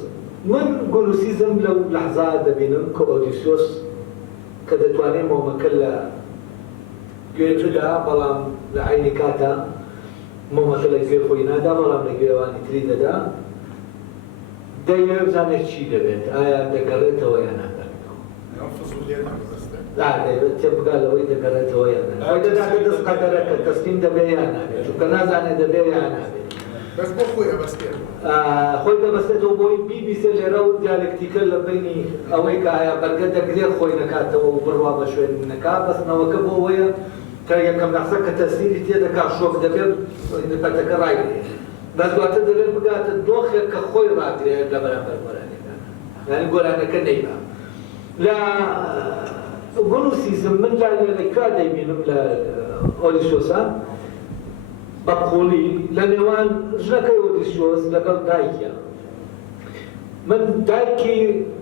من گونوسیزم لەو لەحزا دەبینم کە ئۆدیسۆس کە دەتوانێت مۆمەکە لە گوێتدا بەڵام لە عینی کاتە مۆمەکە لە گوێ خۆی نادا بەڵام لە گوێوانی تری دەدا دەیەوێت بزانێت چی دەبێت ئایا دەگەڕێتەوە یان ناگەڕێتەوە دەبێت تێ بگا لەوەی دەگەڕێتەوە یان ناگەڕێتەوە خۆی دەداتێت دەست قەدەرەکە تەسلیم دەبێت یان نابێت چونکە نازانێت دەبێت یان نابێت خۆی دەبەستێتەوە بۆی بیبیسێ لێرە و دیالکتیکە لە بینی ئەوەی کە ئایا بەرگە دەگرێت خۆی نەکاتەوە و بڕوا بە شوێنەکە بەستنەوەکە بۆ ئەوەیە کە یەکەم لەحزە کە تەسیری تێدەکات شۆک دەبێت نپەتەکە ڕایگرێت بەس دواتر دەبێت بگاتە دۆخێک کە خۆی ڕاگرێت لە بەرامبەر گۆرانەکان یعنی گۆرانەکە نەیبا لە گونوسیزم من لەکا دەیبینم لە ئۆدیسۆسا بەقوڵی لە نێوان ژنەکەی ئۆدیسۆس لەگەڵ دایکیان من دایکی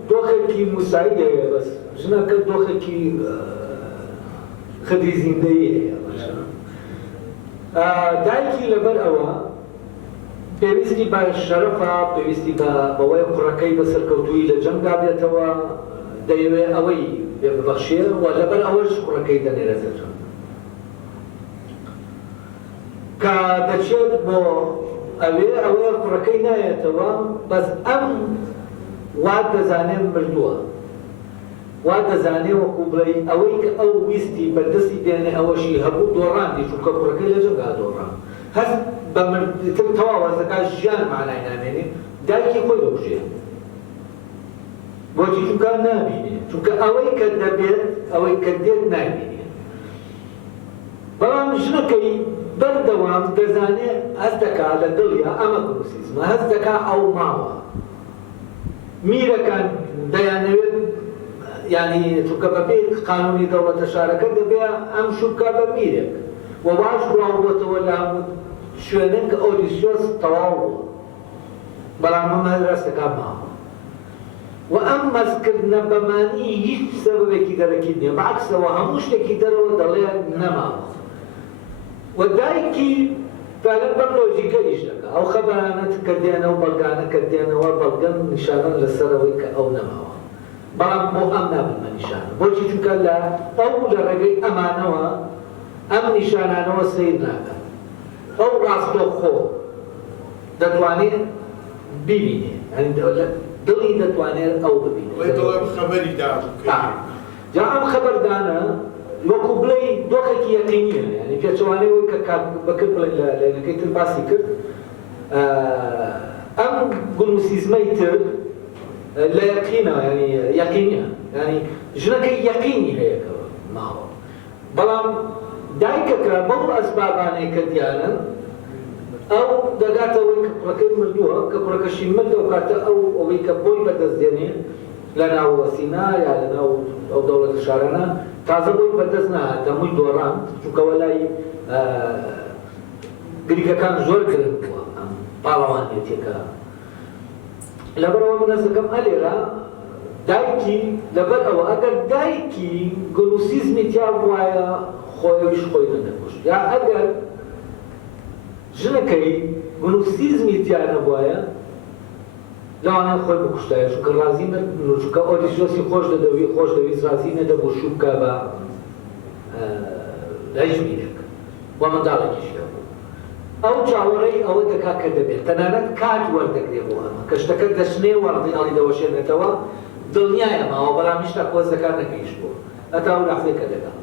دۆخێکی موسایی هەیە بەس ژنەکە دۆخێکی خەدی زیندەیی هەیە دایکی لەبەر ئەوە پێویستی بە شەرەفە پێویستی بەوەی کوڕەکەی بەسەرکەوتووی لە جەنگا بێتەوە دەیەوێت ئەوەی پێ ببەخشێ و لەبەر ئەوەش کوڕەکەی دەنێرێتەوە کە دەچێت بۆ ئەوەیە کوڕەکەی نایەتەوە بەس ئەم وا دەزانێت مردووە وا دەزانێت وەکو بڵێ ئەوەی کە ئەو ویستی بەردەستی بێنێ ئەوەشی هەبوو دۆڕاندی چونکە کوڕەکەی لە جەنگا دۆڕان هەست بە مردتر تەواو هەستەکە ژیان مانای نامێنێ دایکی خۆی دەکوژێت بۆچی چونکە نابینێ چونکە ئەوەی کە دەبێت ئەوەی کە دێت نابینێ بەڵام ژنەکەی بەردەوام دەزانێت هەست دەکات لە دڵیا ئەمە گونوسیزمە هەست دەکات ئەو ماوە میرەکان دەیانەوێت یعنی چونکە بەبێ قانونی دەوڵەتە شارەکە دەبێت ئەم شوکە بە میرێک و باش بڕاوبووەتەوە لە هەموو شوێنێک کە ئۆدیسۆس تەواو بووە بەڵام ئەمە ڕاستەکە ماوە و ئەم مەزکردنە بەمانی هیچ سەبەبێکی دەرەکی نییە بەعکسەوە هەموو شتێکی دەرەوە دەڵێ نەماوە و دایکی فعلا بەم لۆژیکە ئیش دەکات ئەو خەبەرانەت کە دێنەوە بەڵگانە کە دێنەوە بەڵگەن نیشانەن لەسەرەوەی کە ئەو نەماوە بەڵام بۆ ئەم نابنمە نیشانە بۆچی چونکە لە ئەو لە ڕێگەی ئەمانەوە ئەم نیشانانەوە سیر ناکات ئەو ڕاستەوخۆ دەتوانێت ببینێ دڵی دەتوانێت ئەو ببینێت جا ئەم خەبەردانە وەکو بڵێ دۆخێکی یەقینیە یعنی پێچەوانەوەی کە بەکرد بڵێ لەنەکەی تر باسی کرد ئەم گونوسیزمەی تر لە یەقینەوە ینی یەقینیە ینی ژنەکەی یەقینی هەیەکەوە ماوە بەڵام دایکەکە بەو ئەسبابانەی کە دیانن ئەو دەگاتەوەی کە کوڕەکەی مردووە کە کوڕەکەشی مردە و کاتە ئەوەی کە بۆی بەدەستدێنێ لە ناو وەسینا یا لە ناو ئەو دەوڵەتە شارانە تازە بۆی بەدەست نهات دەمووی دۆڕاند چونکەوە لای گریکەکان زۆر گرنگ بووە ئەم پاڵەوانێتێکە لەبەرەوە منەز دەکەم ئەلێرە دایکی لەبەر ئەوە ئەگەر دایکی گونوسیزمی تیا وایە خۆیش خۆی نەدەکوشت یا ئەگەر ژنەکەی گونوسیزمی تیا نەبوایە لەوانە خۆی بکوشتایە چونکە ڕازی چونکە ئۆدیسۆسی خۆش دەویست ڕازی نەدەبوو شوکە بە هیچ میرێک وە منداڵێکیش دەبوو ئەو چاوەڕێی ئەوە دەکات کە دەبێت تەنانەت کات وەردەگرێ بۆ ئەمە کە شتەکە دەشنێ وەڕدی ئەڵی دەوەشێنێتەوە دڵنیایە ماوە بەڵام هیچ تا کۆز دەکات نەکەیش بوو هەتا ئەو لەحزەی کە دەکات